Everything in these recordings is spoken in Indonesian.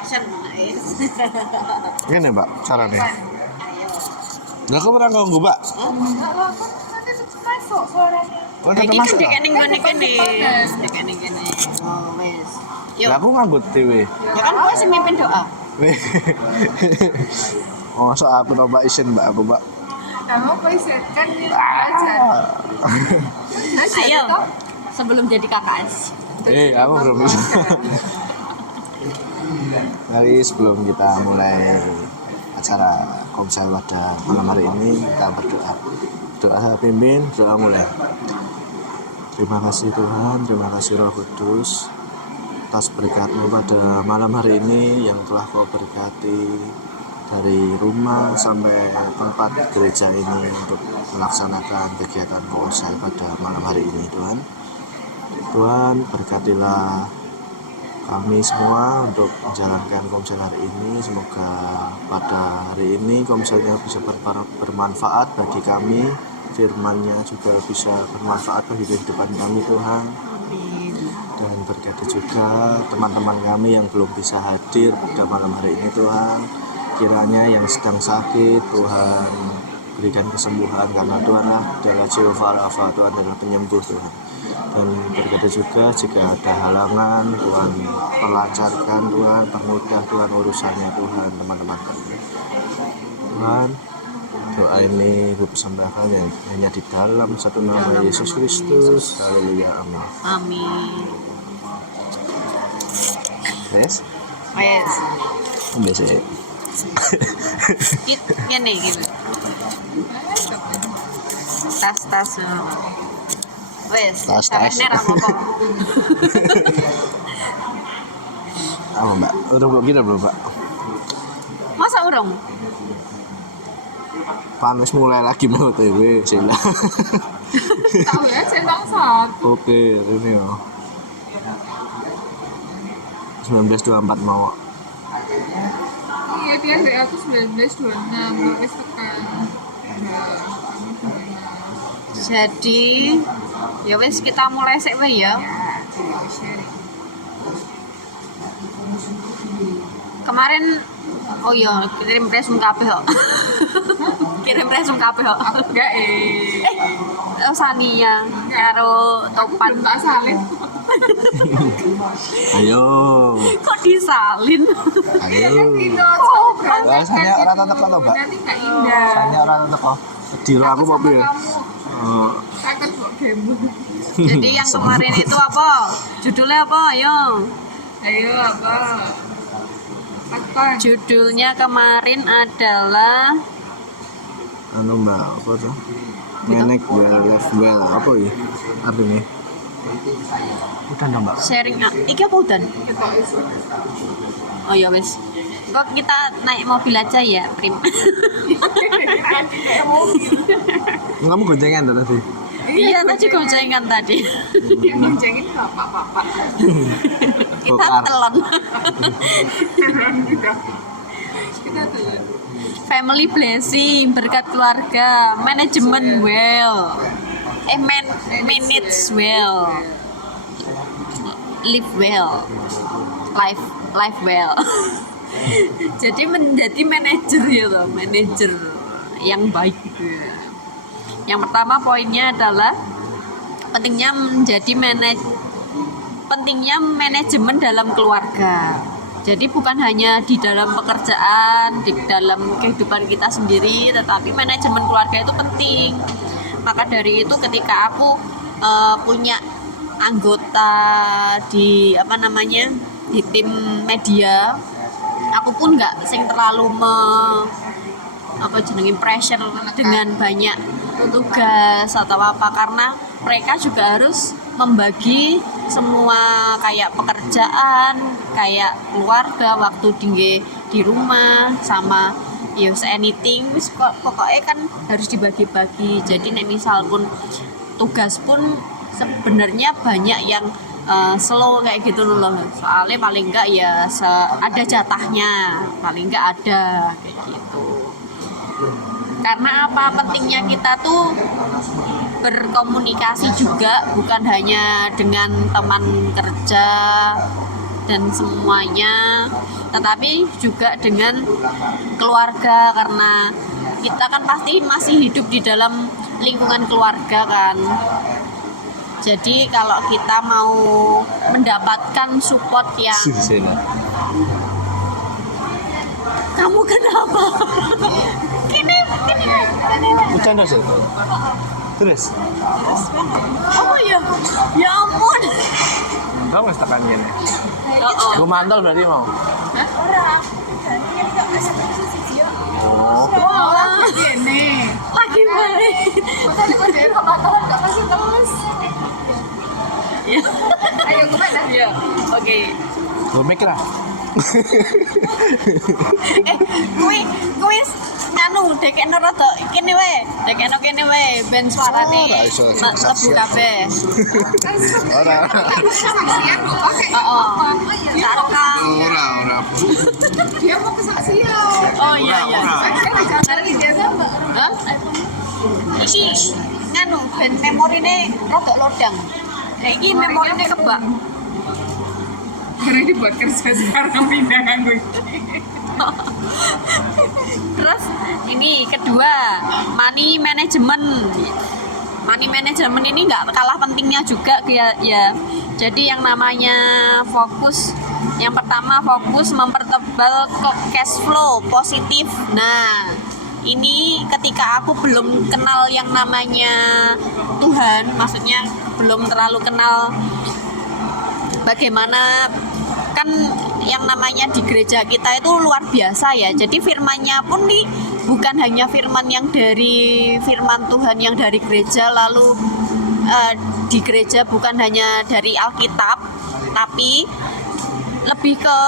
action. Ngene, Mbak, carane. Ayo. Lah kok ora nganggo, Mbak? Enggak lah, kan nanti masuk suaranya. Oh, Iki tetep kan masuk. dek ning gone kene. Panas. Dek ning kene. Oh, wis. Yuk. Lah aku nganggo dhewe. Ya kan kowe sing mimpin doa. Oh, so aku coba isin Mbak aku, Mbak. Kamu pesen kan ini belajar. Belajar Ayo. toh? Sebelum jadi KKS. Aku belum bisa. Jadi sebelum kita mulai acara Komsel pada malam hari ini, kita berdoa. Doa saya pimpin, doa mulai. Terima kasih Tuhan, terima kasih Roh Kudus atas berkat-Mu pada malam hari ini yang telah Kau berkati dari rumah sampai tempat gereja ini untuk melaksanakan kegiatan Komsel pada malam hari ini, Tuhan. Tuhan berkatilah kami semua untuk menjalankan Komsel hari ini. Semoga pada hari ini Komselnya bisa bermanfaat bagi kami, firman-Nya juga bisa bermanfaat bagi kehidupan kami, Tuhan. Amin. Dan berkati juga teman-teman kami yang belum bisa hadir pada malam hari ini, Tuhan. Kiranya yang sedang sakit, Tuhan berikan kesembuhan, karena Tuhan adalah Jehovah Rafa, Tuhan adalah penyembuh, Tuhan. Dan berkati juga jika ada halangan, Tuhan perlancarkan, Tuhan permudah, Tuhan urusannya, Tuhan teman-teman kami. Tuhan, doa ini dipersembahkan yang hanya di dalam satu nama Yesus Kristus. Haleluya, amin. Amin. Yes, Wes. biasa. Ngene iki. Tas. Wes. Tas. Sampe ra apa-apa. Apa Mbak? Udah belum kita belum Mbak? Masa urung? Panas mulai lagi mau TV, sila. Tahu ya, centang satu. Oke, ini ya. 1924 mau. Iya, dia dari aku 1926, wis tekan. Jadi ya wes kita mulai sik wae ya. Kemarin oh iya kirim resume kabeh kok. Kirim resume kabeh kok. Enggak Sania karo aku Topan. belum tak salin. Ayo. Kok disalin? Ayo. Itu coba. Lah sanya ora teko to, Mbak. Nanti nggak indah. Sanya ora teko. Dilo aku apa ya? Oh, Akan kok game. Jadi yang kemarin itu apa? Judulnya apa? Ayo. Ayo apa? Apa? Judulnya kemarin adalah anu Mbak, apa tuh? Manage well, live well, apa ya? Artinya? Udah dong Mbak. sharing. Iki apa udan? Oh ya wes. Kok kita naik mobil aja ya, Prim? Kamu goncengan tadi? Iya, tadi goncengan tadi. Yang ngoncengin bapak-bapak. Kita Bokar. telon. Kita tuh. Family blessing, berkat keluarga, manajemen well. Manage well. Live well. Life well. Jadi menjadi manajer ya loh, manajer yang baik. Yang pertama poinnya adalah pentingnya manajemen dalam keluarga. Jadi bukan hanya di dalam pekerjaan, di dalam kehidupan kita sendiri, tetapi manajemen keluarga itu penting. Maka dari itu ketika aku punya anggota di di tim media, aku pun nggak sing terlalu pressure dengan banyak tugas atau apa, karena mereka juga harus membagi semua kayak pekerjaan, kayak keluarga, waktu di rumah sama use anything pokoknya kan harus dibagi-bagi. Jadi nek misal pun tugas pun sebenarnya banyak yang slow kayak gitu loh, soalnya paling enggak ya ada jatahnya, paling enggak ada kayak gitu. Karena apa pentingnya kita tuh berkomunikasi juga, bukan hanya dengan teman kerja dan semuanya, tetapi juga dengan keluarga, karena kita kan pasti masih hidup di dalam lingkungan keluarga kan. Jadi kalau kita mau mendapatkan support yang Sina. kamu kenapa? Kini. Bercanda sih. Terus, Oh ya ampun. kamu nggak tekan gini. Oh. Gue mantul berarti mau. Oh, Wah, ini. Lagi baik. Tadi pas dia pemantauan gak masih terus. Ya. Ayo kemana? Ya. Oke. gue mikir lah. Kuis nganu dekekno rada kene wae. Dekekno kene wae ben suarane Ora iso lebu kabeh. Ora. Kesaksian loh, pakai Heeh. Dia Tak mau rekam. Ora. dia mau kesaksian. Oh iya. Cari dia sama. Hah? Iki nganu ben memorine rada lodang. Nah, iki memorine kebak. Karena dibuat kerja sekarang pindah nganggur. Terus ini kedua, money management. Money management ini nggak kalah pentingnya juga ya. Jadi yang namanya fokus, yang pertama fokus mempertebal cash flow positif. Nah, ini ketika aku belum kenal yang namanya Tuhan, maksudnya belum terlalu kenal bagaimana, kan yang namanya di gereja kita itu luar biasa ya. Jadi firmannya pun nih bukan hanya firman yang dari firman Tuhan yang dari gereja, lalu di gereja bukan hanya dari Alkitab, tapi lebih ke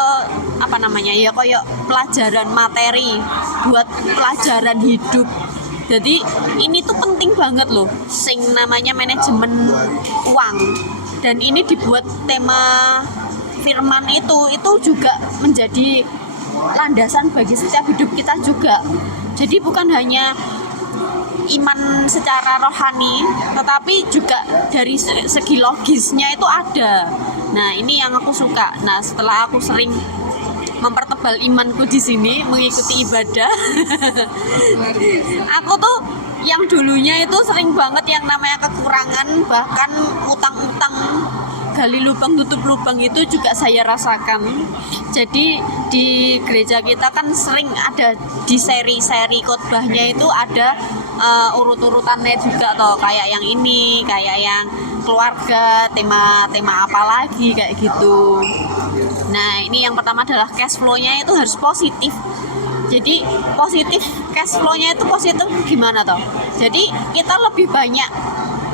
apa namanya ya, kayak pelajaran materi buat pelajaran hidup. Jadi ini tuh penting banget loh, sing namanya manajemen uang. Dan ini dibuat tema firman itu juga menjadi landasan bagi setiap hidup kita juga. Jadi bukan hanya iman secara rohani, tetapi juga dari segi logisnya itu ada. Nah, ini yang aku suka. Nah, setelah aku sering mempertebal imanku di sini mengikuti ibadah, aku tuh yang dulunya itu sering banget yang namanya kekurangan, bahkan utang-utang, gali lubang tutup lubang itu juga saya rasakan. Jadi di gereja kita kan sering ada di seri-seri khotbahnya itu ada urut-urutannya juga toh, kayak yang ini, kayak yang keluarga, tema apa lagi kayak gitu. Nah, ini yang pertama adalah cash flow-nya itu harus positif. Jadi positif, cash flow-nya itu positif gimana toh? Jadi kita lebih banyak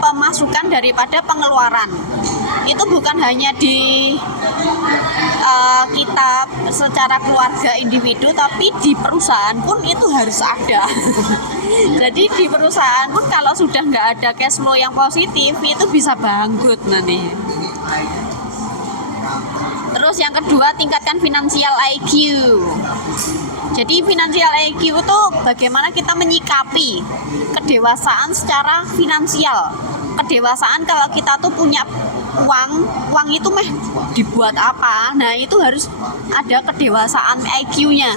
pemasukan daripada pengeluaran. Itu bukan hanya di kita secara keluarga individu, tapi di perusahaan pun itu harus ada. Jadi di perusahaan pun kalau sudah nggak ada cash flow yang positif, itu bisa bangkrut nanti. Terus yang kedua, tingkatkan financial IQ. Jadi financial IQ itu bagaimana kita menyikapi kedewasaan secara finansial. Kedewasaan kalau kita tuh punya uang itu meh dibuat apa? Nah, itu harus ada kedewasaan IQ-nya.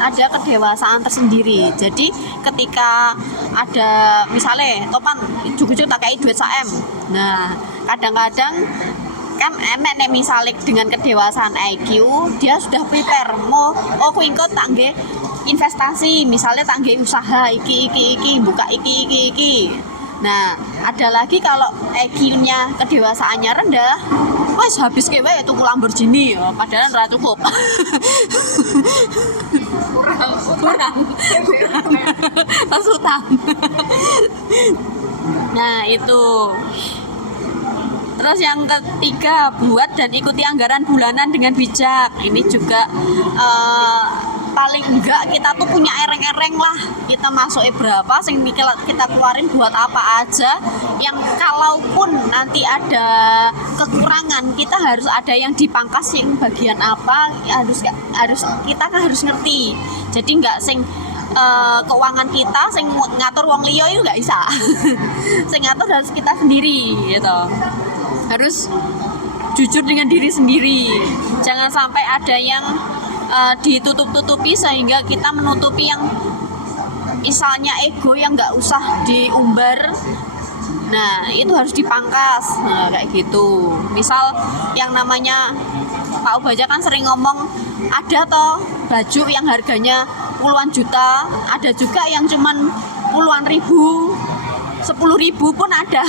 Ada kedewasaan tersendiri. Jadi ketika ada misalnya topan jujuk tak kayak duit saem. Nah, kadang-kadang kan enek nek misalnya dengan kedewasaan IQ dia sudah prepare mau kuwi engko tak nggih investasi, misalnya tak nggih usaha iki buka iki. Nah, ada lagi kalau IQ-nya kedewasaannya rendah, wes habis kewe tuku Lamborghini ya, padahal ora cukup. kurang pas utang. Nah, itu. Terus yang ketiga, buat dan ikuti anggaran bulanan dengan bijak. Ini juga paling enggak kita tuh punya ereng-ereng lah, kita masuknya berapa, sing kita keluarin buat apa aja. Yang kalaupun nanti ada kekurangan, kita harus ada yang dipangkas yang bagian apa, harus kita kan harus ngerti. Jadi enggak sing keuangan kita sing ngatur wong liya itu enggak bisa. Sing ngatur harus kita sendiri gitu. Harus jujur dengan diri sendiri. Jangan sampai ada yang ditutup-tutupi sehingga kita menutupi yang misalnya ego yang nggak usah diumbar. Nah itu harus dipangkas. Nah kayak gitu. Misal yang namanya Pak Ubaja kan sering ngomong, ada toh baju yang harganya puluhan juta, ada juga yang cuman puluhan ribu, 10.000 pun ada.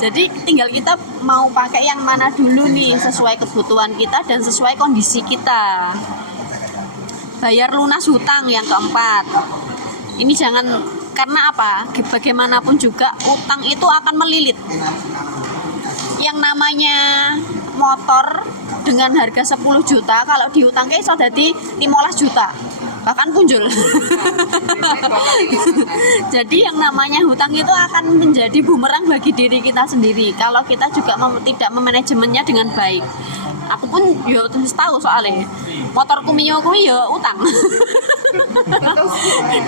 Jadi tinggal kita mau pakai yang mana dulu nih, sesuai kebutuhan kita dan sesuai kondisi kita. Bayar lunas hutang yang keempat. Ini jangan, karena apa? Bagaimanapun juga utang itu akan melilit. Yang namanya motor dengan harga 10 juta kalau diutangke iso dadi 15 juta. Bahkan punjul. Jadi yang namanya hutang itu akan menjadi bumerang bagi diri kita sendiri kalau kita juga tidak memanajemennya dengan baik. Aku pun ya terus tahu soalnya motorku Mio kuwi ya utang.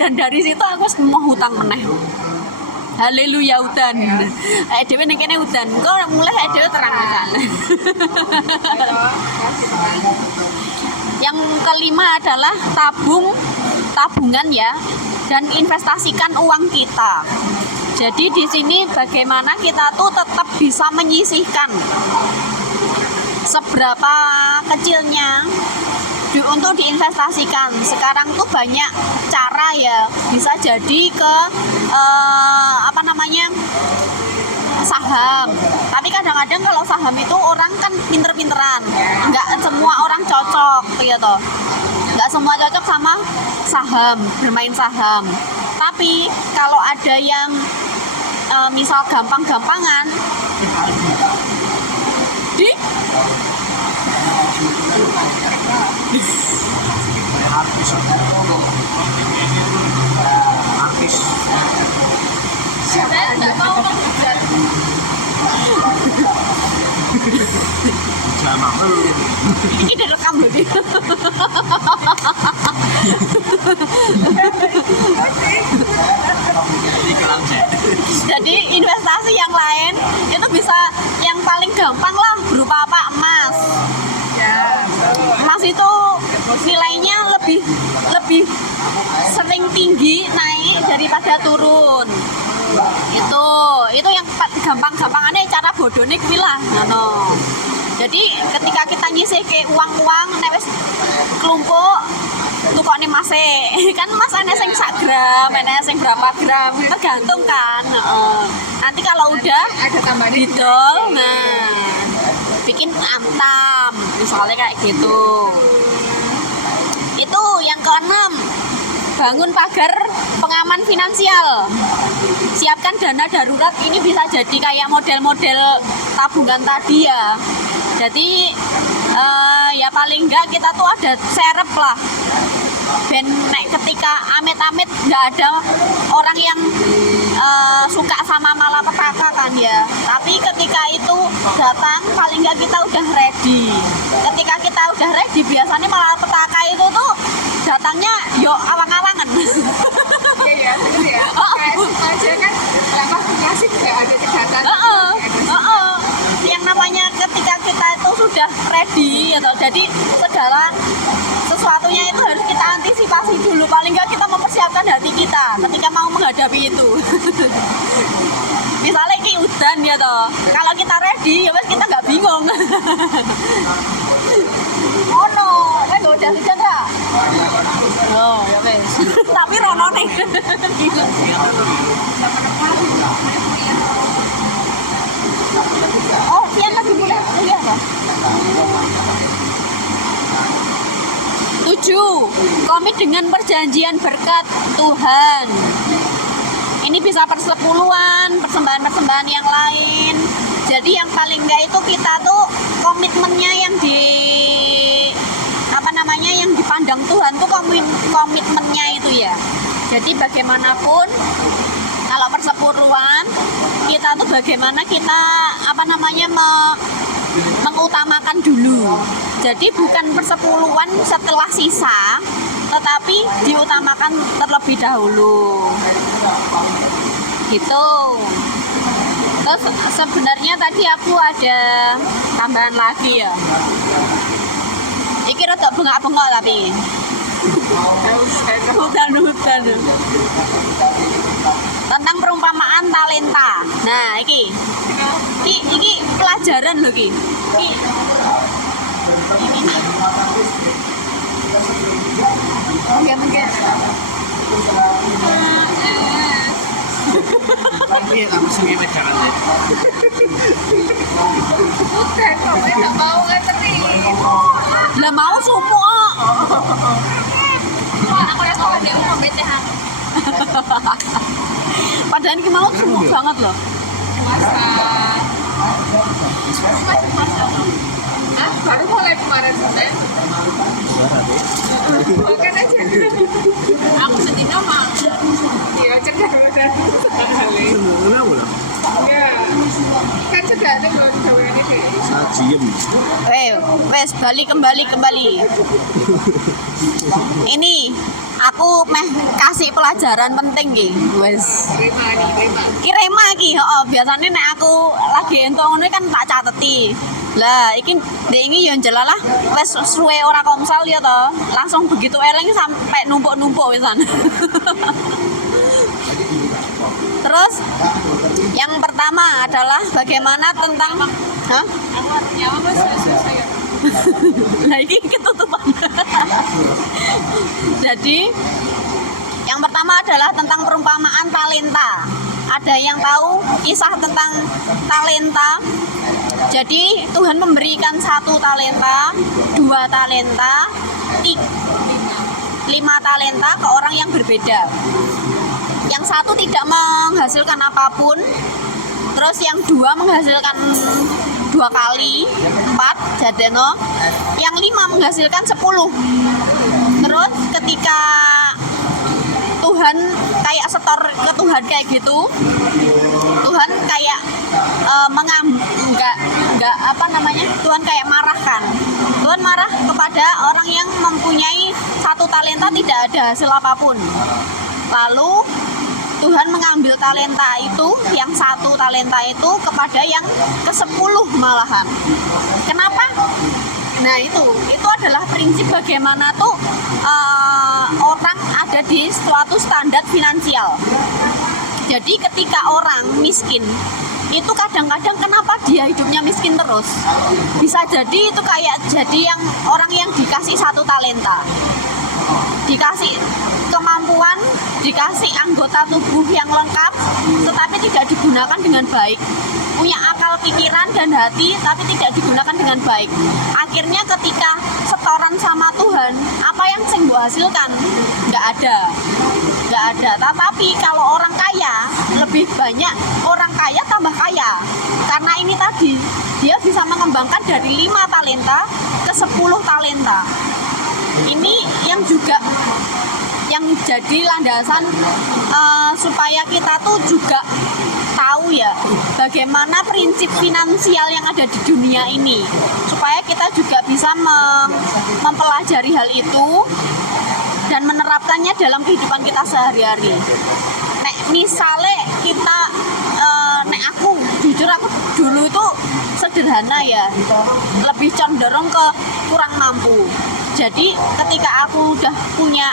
Dan dari situ aku mau hutang meneh. Haleluya udan. Dhewe ning kene udan. Kok mulai dhewe terang kan. Yang kelima adalah tabungan ya, dan investasikan uang kita. Jadi di sini bagaimana kita tuh tetap bisa menyisihkan seberapa kecilnya untuk diinvestasikan. Sekarang tuh banyak cara ya, bisa jadi ke saham. Tapi kadang-kadang kalau saham itu orang kan pinter-pinteran, nggak semua orang cocok gitu. Nggak semua cocok sama saham, bermain saham. Tapi kalau ada yang misal gampang-gampangan di saya nggak mau menghujat. Ini direkam loh dia. Jadi investasi yang lain itu bisa, yang paling gampang lah berupa apa? Emas. Emas itu nilainya lebih sering tinggi naik daripada turun. Itu yang gampang-gampangannya cara bodone kuwi lah ngono. Jadi ketika kita nyisih ke uang-uang nek wis klumpuk tukokne Mas kan Mas ana sing 1 gram, ana sing berapa gram, tergantung kan. Nanti kalau udah ada tambahan didol, nah bikin antam misalnya kayak gitu. Itu yang keenam, bangun pagar pengaman finansial. Siapkan dana darurat, ini bisa jadi kayak model-model tabungan tadi ya. Jadi ya paling enggak kita tuh ada serep lah. Ben nek ketika amit-amit nggak ada orang yang suka sama malapetaka kan ya. Tapi ketika itu datang paling nggak kita udah ready. Ketika kita udah ready biasanya malapetaka itu tuh datangnya yo awang-awangan. Iya bener ya. Kayak aja kan lepas kasih juga ada kejahatan. Yang namanya ketika kita itu sudah ready atau jadi segala sesuatunya itu harus kita antisipasi dulu, paling nggak kita mempersiapkan hati kita ketika mau menghadapi itu. Misalnya ki udan ya toh, kalau kita ready ya wes kita nggak bingung. Oh no, nggak udah hujan ya? Oh ya wes. Tapi rono nih. Oh, Pian lagi mulai kuliah ya? 7. Komit dengan perjanjian berkat Tuhan. Ini bisa persepuluhan, persembahan-persembahan yang lain. Jadi yang paling enggak itu kita tuh komitmennya yang yang dipandang Tuhan tuh komitmennya itu ya. Jadi bagaimanapun kalau persepuluhan kita tuh bagaimana kita mengutamakan dulu. Jadi bukan persepuluhan setelah sisa, tetapi diutamakan terlebih dahulu. Gitu. Terus sebenarnya tadi aku ada tambahan lagi ya. Iki rada bengak-bengok tapi. Hutan. Tentang perumpamaan talenta. Nah, iki pelajaran lho iki. Ini mungkin. Ini ya kamu sendiri pegangan deh. Udah, kamu nggak mau ngerti. Lah mau sumu kok. Wah, aku udah mau dia mau BTH. Padahal ini mau sumu banget loh. Puasa. Hah? Baru mulai kemarin Senin. Makan aja. Aku sedih nama. Iya, cegah udah. Kenapa lah? Ya. Kan cegah ada gawe-gawean ini. Saya diem. Wes kembali. Ini aku meh kasih pelajaran penting ki. Wes. Terima. Kirema iki, heeh, biasanya nek aku lagi entuk ngono kan tak cateti. Lah, iki ndek iki yo jelalah wis suwe ora komsel ya to. Langsung begitu eling sampai numpuk-numpuk wisan. Terus yang pertama adalah bagaimana tentang Aku harus nyawa mas saya. nah ini ketutupan. Jadi yang pertama adalah tentang perumpamaan talenta. Ada yang tahu kisah tentang talenta? Jadi Tuhan memberikan 1 talenta, 2 talenta, 5 talenta ke orang yang berbeda. Yang 1 tidak menghasilkan apapun, terus yang 2 menghasilkan 2 kali 4 jadeno, yang 5 menghasilkan 10. Terus ketika Tuhan kayak setor ke Tuhan kayak gitu, Tuhan kayak Tuhan kayak marah kan. Tuhan marah kepada orang yang mempunyai 1 talenta tidak ada hasil apapun. Lalu Tuhan mengambil talenta itu, yang 1 talenta itu kepada yang ke-10 malahan. Kenapa? Nah itu adalah prinsip bagaimana tuh orang ada di suatu standar finansial. Jadi ketika orang miskin itu kadang-kadang kenapa dia hidupnya miskin terus? Bisa jadi itu kayak jadi yang orang yang dikasih 1 talenta, dikasih kemampuan, dikasih anggota tubuh yang lengkap, tetapi tidak digunakan dengan baik. Punya akal pikiran dan hati, tapi tidak digunakan dengan baik. Akhirnya ketika setoran sama Tuhan, apa yang sing mbok hasilkan? Nggak ada. Tetapi kalau orang kaya, lebih banyak orang kaya tambah kaya. Karena ini tadi, dia bisa mengembangkan dari 5 talenta ke 10 talenta. Ini yang juga yang jadi landasan supaya kita tuh juga tahu ya bagaimana prinsip finansial yang ada di dunia ini, supaya kita juga bisa mempelajari hal itu dan menerapkannya dalam kehidupan kita sehari-hari. Nek misalnya kita nek aku jujur aku dulu itu sederhana ya, lebih cenderung ke kurang mampu. Jadi ketika aku udah punya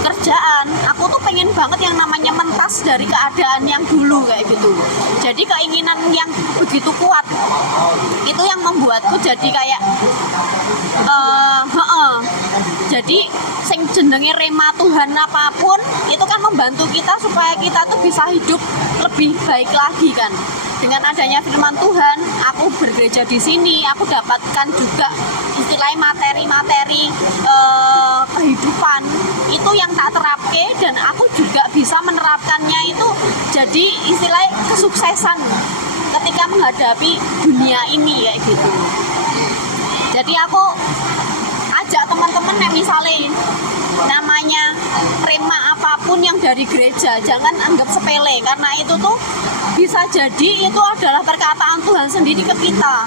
kerjaan, aku tuh pengen banget yang namanya mentas dari keadaan yang dulu kayak gitu. Jadi keinginan yang begitu kuat itu yang membuatku jadi kayak jadi sing jenenge rema Tuhan apapun itu kan membantu kita supaya kita tuh bisa hidup lebih baik lagi kan. Dengan adanya firman Tuhan, aku bergereja di sini, aku dapatkan juga istilahnya materi-materi kehidupan itu yang tak terapke, dan aku juga bisa menerapkannya itu jadi istilahnya kesuksesan ketika menghadapi dunia ini kayak gitu. Jadi aku ajak teman-teman yang misalnya namanya rema apapun yang dari gereja, jangan anggap sepele, karena itu tuh bisa jadi itu adalah perkataan Tuhan sendiri ke kita.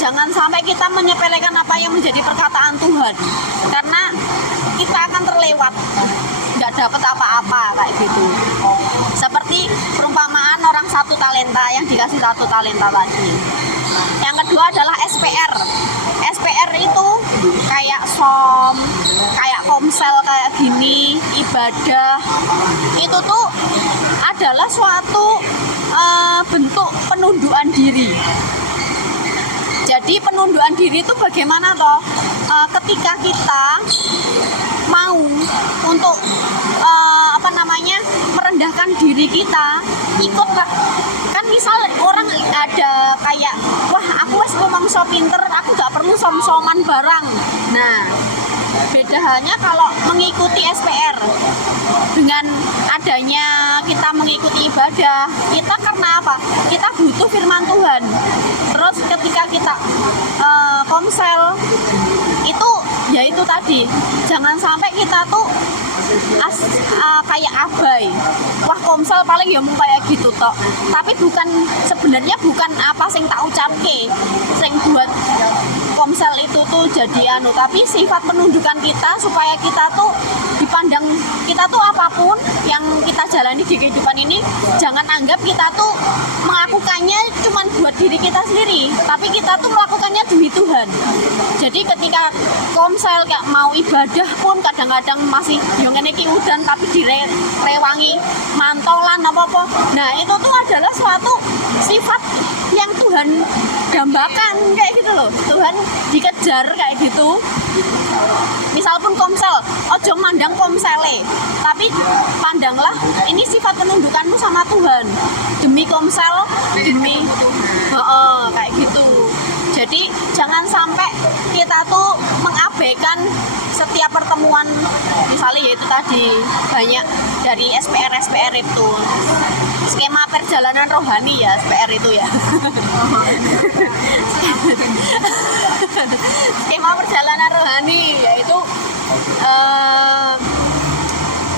Jangan sampai kita menyepelekan apa yang menjadi perkataan Tuhan, karena kita akan terlewat, nggak dapat apa-apa kayak gitu. Seperti perumpamaan orang 1 talenta yang dikasih 1 talenta tadi. Yang kedua adalah SPR. SPR itu kayak som, kayak komsel kayak gini, ibadah, itu tuh adalah suatu bentuk penundukan diri. Jadi penundukan diri itu bagaimana toh? Ketika kita mau untuk merendahkan diri kita, ikut kan misal orang ada kayak wah aku wes ngomong pinter, aku gak perlu som-soman barang. Nah, beda halnya kalau mengikuti SPR dengan adanya kita mengikuti ibadah, kita karena apa? Kita butuh firman Tuhan. Terus ketika kita komsel itu ya itu tadi, jangan sampai kita tuh kayak abai. Wah komsel paling ya mau kayak gitu toh. Tapi sebenarnya bukan apa sing tak ucapke sing buat komsel itu tuh jadi tapi sifat penundukan kita supaya kita tuh dipandang, kita tuh apapun yang kita jalani di kehidupan ini jangan anggap kita tuh melakukannya cuman buat diri kita sendiri, tapi kita tuh melakukannya demi Tuhan. Jadi ketika komsel kayak mau ibadah pun kadang-kadang masih yang iki udan tapi direwangi mantolan apa-apa. Nah itu tuh adalah suatu sifat yang Tuhan dambakan kayak gitu loh. Tuhan dikejar kayak gitu. Misal pun komsel, ojo mandang komsele, tapi pandanglah ini sifat penundukanmu sama Tuhan. Demi komsel, demi kayak gitu. Jadi jangan sampai kita tuh mengabaikan setiap pertemuan, misalnya yaitu tadi banyak dari SPR itu skema perjalanan rohani ya, SPR itu ya. Skema perjalanan rohani yaitu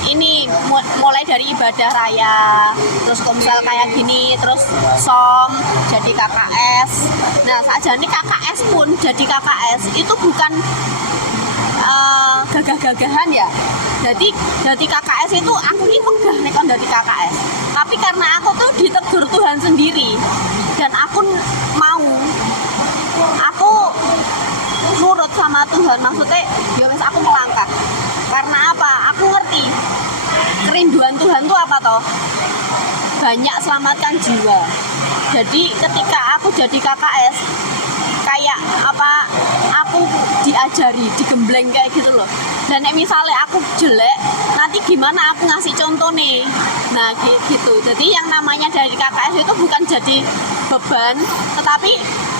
ini mulai dari ibadah raya, terus komsel kayak gini, terus som, jadi KKS. Nah saja nih KKS pun jadi KKS itu bukan gagah-gagahan ya. Jadi KKS itu aku ini megah nih kan dari KKS. Tapi karena aku tuh ditegur Tuhan sendiri dan aku nurut sama Tuhan, maksudnya ya wes aku melangkah. Karena apa? Aku ngerti kerinduan Tuhan tuh apa toh? Banyak selamatkan jiwa. Jadi ketika aku jadi KKS kayak apa, aku diajari, digembleng kayak gitu loh. Dan misalnya aku jelek, nanti gimana aku ngasih contoh nih. Nah gitu. Jadi yang namanya dari KKS itu bukan jadi beban, tetapi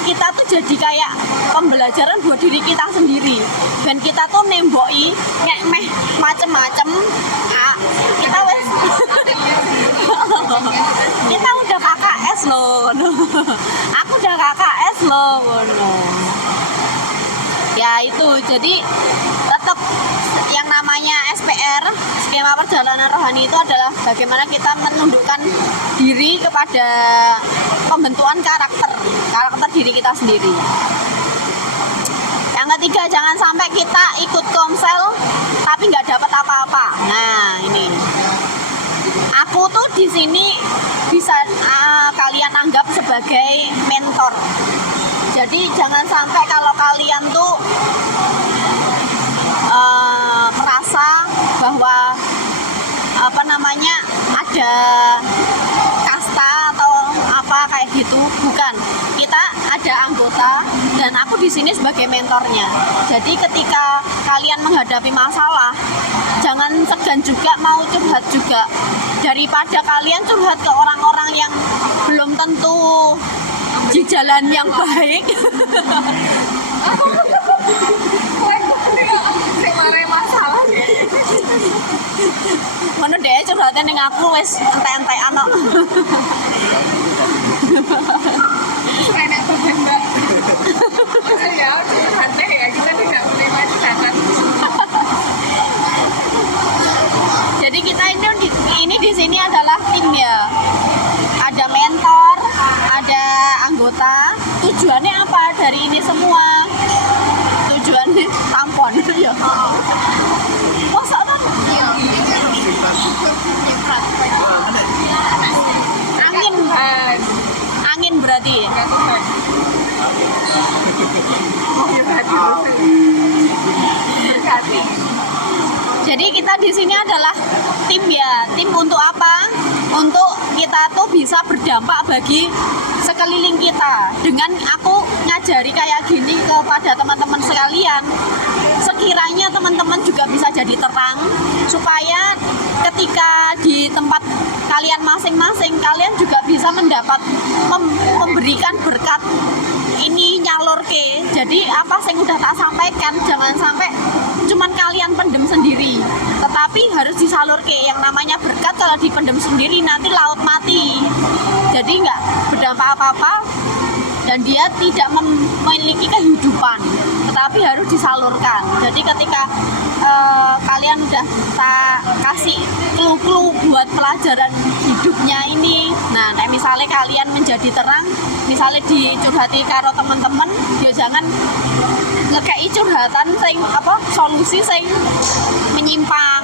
kita tuh jadi kayak pembelajaran buat diri kita sendiri. Dan kita tuh nemboi meh macem-macem. Kita wes kita udah KKS loh. Aku udah KKS loh. Ya itu, jadi tetap yang namanya SPR, skema perjalanan rohani itu adalah bagaimana kita menundukkan diri kepada pembentukan karakter diri kita sendiri. Yang ketiga, jangan sampai kita ikut komsel tapi nggak dapat apa-apa. Nah ini, aku tuh di sini bisa kalian anggap sebagai mentor. Jadi jangan sampai kalau kalian tuh merasa bahwa ada kasta atau apa kayak gitu, bukan. Kita ada anggota dan aku di sini sebagai mentornya. Jadi ketika kalian menghadapi masalah, jangan segan juga mau curhat juga. Daripada kalian curhat ke orang-orang yang belum tentu di jalan yang baik. masalah Mana deh curhatnya ning aku wis entek-entek anak. enak banget mbak. Ya curhatnya ya kita tidak menerima curhatan. Jadi kita ini di sini adalah tim ya. Ada mentor, ada anggota. Tujuannya apa dari ini semua? Tujuannya tampon ya. Masa kan? Angin. Jadi kita di sini adalah tim ya. Tim untuk apa? Untuk kita tuh bisa berdampak bagi sekeliling kita. Dengan aku ngajari kayak gini kepada teman-teman sekalian, sekiranya teman-teman juga bisa jadi terang, supaya ketika di tempat kalian masing-masing, kalian juga bisa mendapat memberikan berkat ini nyalur ke. Jadi apa yang udah tak sampaikan, jangan sampai cuman kalian pendem sendiri, tetapi harus disalur ke. Yang namanya berkat kalau dipendem sendiri nanti laut mati, jadi nggak berdampak apa-apa dan dia tidak memiliki kehidupan, tetapi harus disalurkan. Jadi ketika kalian udah tak kasih clue-clue buat pelajaran hidupnya ini, nah misalnya kalian menjadi terang, misalnya dicurhati karo teman-teman, ya jangan ngekei curhatan sing apa solusi sing menyimpang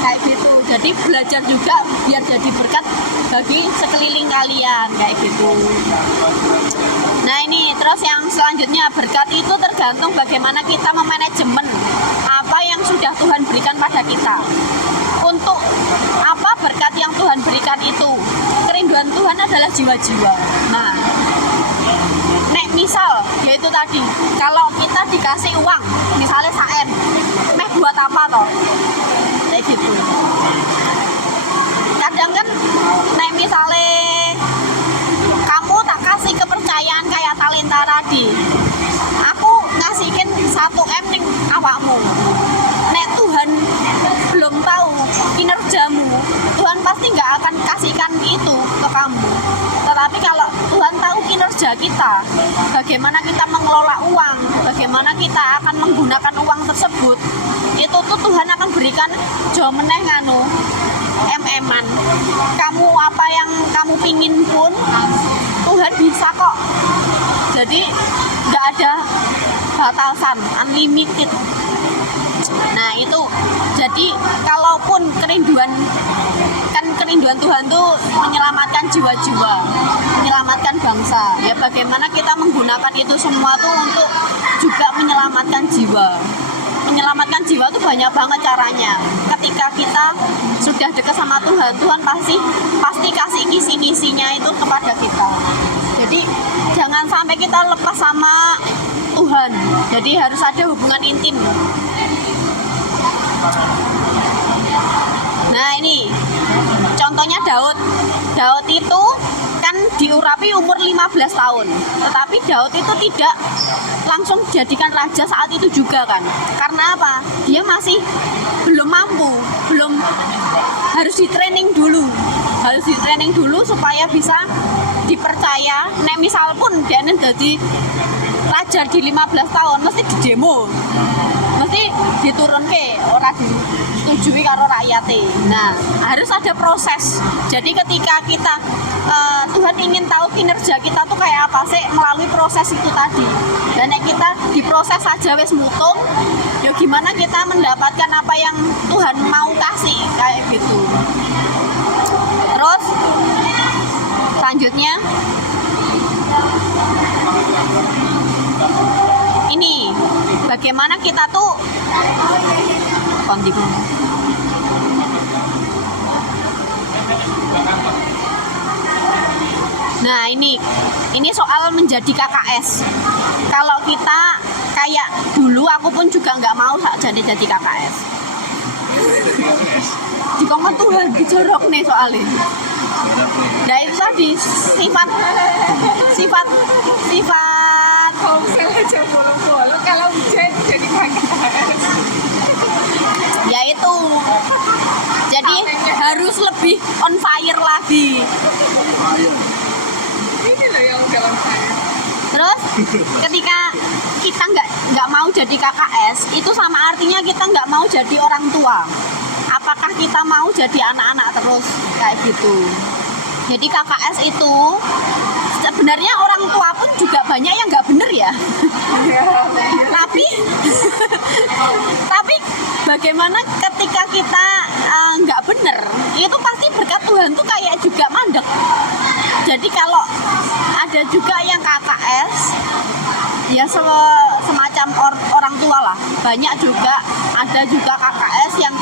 kayak gitu. Jadi belajar juga biar jadi berkat bagi sekeliling kalian kayak gitu. Nah ini terus yang selanjutnya, berkat itu tergantung bagaimana kita memanajemen apa yang sudah Tuhan berikan pada kita. Untuk apa berkat yang Tuhan berikan itu? Kerinduan Tuhan adalah jiwa-jiwa. Nah, misal yaitu tadi, kalau kita dikasih uang misalnya saen, buat apa toh? Kayak gitu. Kadang kan misalnya kamu tak kasih kepercayaan kayak talenta tadi, aku ngasihin 1M ning awakmu, nek Tuhan belum tahu kinerjamu, Tuhan pasti nggak akan kasihkan itu ke kamu. Tetapi kalau Tuhan tahu kinerja kita, bagaimana kita mengelola uang, bagaimana kita akan menggunakan uang tersebut, itu tuh Tuhan akan berikan jauh meneh nganu MM-an. Kamu apa yang kamu pingin pun Tuhan bisa kok. Jadi nggak ada batasan, unlimited. Nah itu, jadi kalaupun kerinduan Tuhan tuh menyelamatkan jiwa-jiwa, menyelamatkan bangsa, ya bagaimana kita menggunakan itu semua tuh untuk juga menyelamatkan jiwa. Menyelamatkan jiwa tuh banyak banget caranya. Ketika kita sudah dekat sama Tuhan, Tuhan pasti kasih ngisi-ngisinya itu kepada kita. Jadi jangan sampai kita lepas sama Tuhan. Jadi harus ada hubungan intim. Nah ini contohnya Daud itu kan diurapi umur 15 tahun, tetapi Daud itu tidak langsung jadikan raja saat itu juga kan. Karena apa? Dia masih belum mampu, harus di training dulu supaya bisa dipercaya. Nek misal pun dia jadi raja di 15 tahun mesti di demo, mesti diturunke, ora disetujui karo rakyate. Nah, harus ada proses. Jadi ketika kita Tuhan ingin tahu kinerja kita tuh kayak apa sih melalui proses itu tadi. Dan kita diproses saja wes mutung, ya gimana kita mendapatkan apa yang Tuhan mau kasih kayak gitu. Terus selanjutnya ini bagaimana kita tuh nah ini soal menjadi KKS. Kalau kita kayak dulu, aku pun juga nggak mau jadi KKS. Dikongkon Tuhan dijorok nih soalnya. Nah itu tadi sifat kalau misalnya jam bolong-bolong, kalau hujan jadi KKS. ya itu, jadi harus lebih on fire lagi. Ini loh yang udah on fire. Terus ketika kita nggak mau jadi KKS, itu sama artinya kita nggak mau jadi orang tua. Apakah kita mau jadi anak-anak terus kayak gitu? Jadi KKS itu sebenarnya orang tua pun juga banyak yang nggak bener ya. tapi bagaimana ketika kita nggak bener, itu pasti berkat Tuhan tuh kayak juga mandek. Jadi kalau ada juga yang KKS, ya semacam orang tua tua lah. Banyak juga, ada juga KKS yang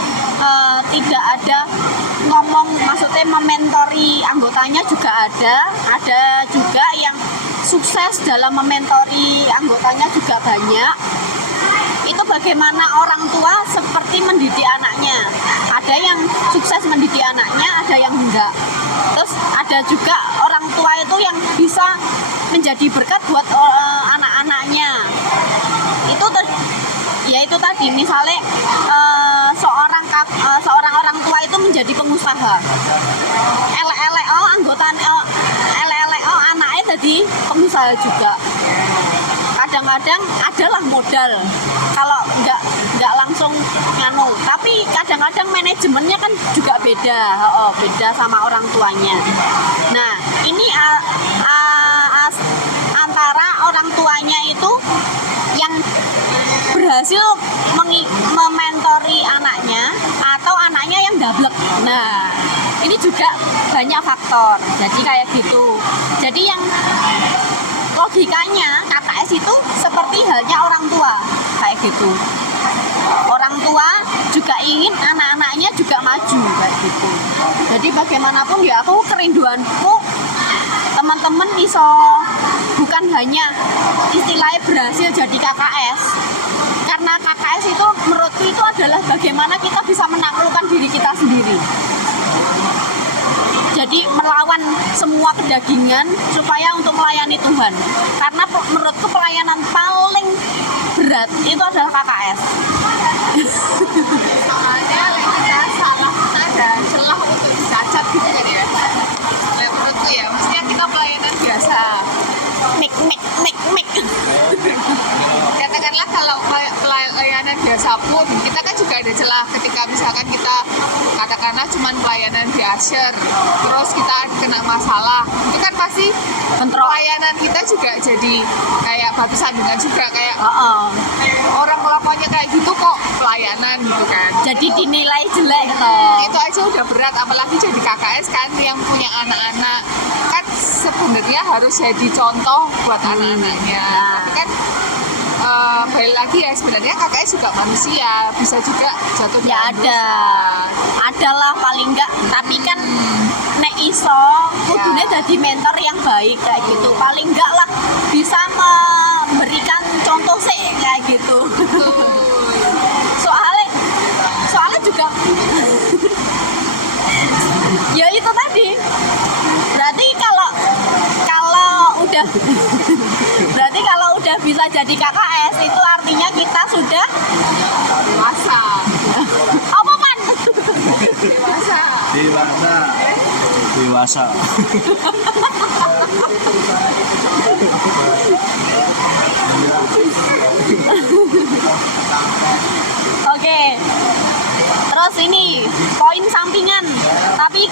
tidak ada ngomong, maksudnya mementori anggotanya juga ada juga yang sukses dalam mementori anggotanya juga banyak. Itu bagaimana orang tua seperti mendidik anaknya. Ada yang sukses mendidik anaknya, ada yang enggak. Terus ada juga orang tua itu yang bisa menjadi berkat buat anak-anaknya. Ya itu tadi, misalnya seorang orang tua itu menjadi pengusaha. Elek-elek anaknya jadi pengusaha juga. Kadang-kadang adalah modal, kalau nggak langsung nganu, tapi kadang-kadang manajemennya kan juga beda, beda sama orang tuanya. Nah ini antara orang tuanya itu yang berhasil mementori anaknya atau anaknya yang dablek. Nah ini juga banyak faktor, jadi kayak gitu. Jadi yang logikanya KKS itu seperti halnya orang tua kayak gitu. Orang tua juga ingin anak-anaknya juga maju kayak gitu. Jadi bagaimanapun ya aku kerinduanku teman-teman iso bukan hanya istilahnya berhasil jadi KKS. Karena KKS itu menurutku itu adalah bagaimana kita bisa menaklukkan diri kita sendiri. Jadi melawan semua kedagingan supaya untuk melayani Tuhan. Karena menurutku pelayanan paling berat itu adalah KKS. Soalnya kita salah, kita ada celah untuk dicacat gitu kan ya. Menurutku ya, maksudnya kita pelayanan biasa. Mik. Katakanlah kalau pelayanan biasa pun kita kan juga ada celah ketika misalkan kita katakanlah cuman pelayanan di usher, terus kita kena masalah, itu kan pasti pelayanan kita juga jadi kayak batu sandungan juga, kayak orang melakukannya kayak gitu kok pelayanan gitu kan. Jadi dinilai jelek toh. Itu aja udah berat, apalagi jadi KKS kan yang punya anak-anak kan sebenarnya harus jadi contoh buat anak-anaknya. Tapi kan balik lagi ya, sebenarnya KKS juga manusia, bisa juga jatuh Ya ada lah paling enggak, tapi kan nek iso kudune jadi mentor yang baik kayak gitu. Paling enggak lah bisa memberikan contoh sih kayak gitu. Soalnya juga ya itu tadi. Berarti kalau udah bisa jadi KKS itu artinya kita sudah dewasa. apa Pan? Dewasa. Oke. Terus ini poin sampingan, tapi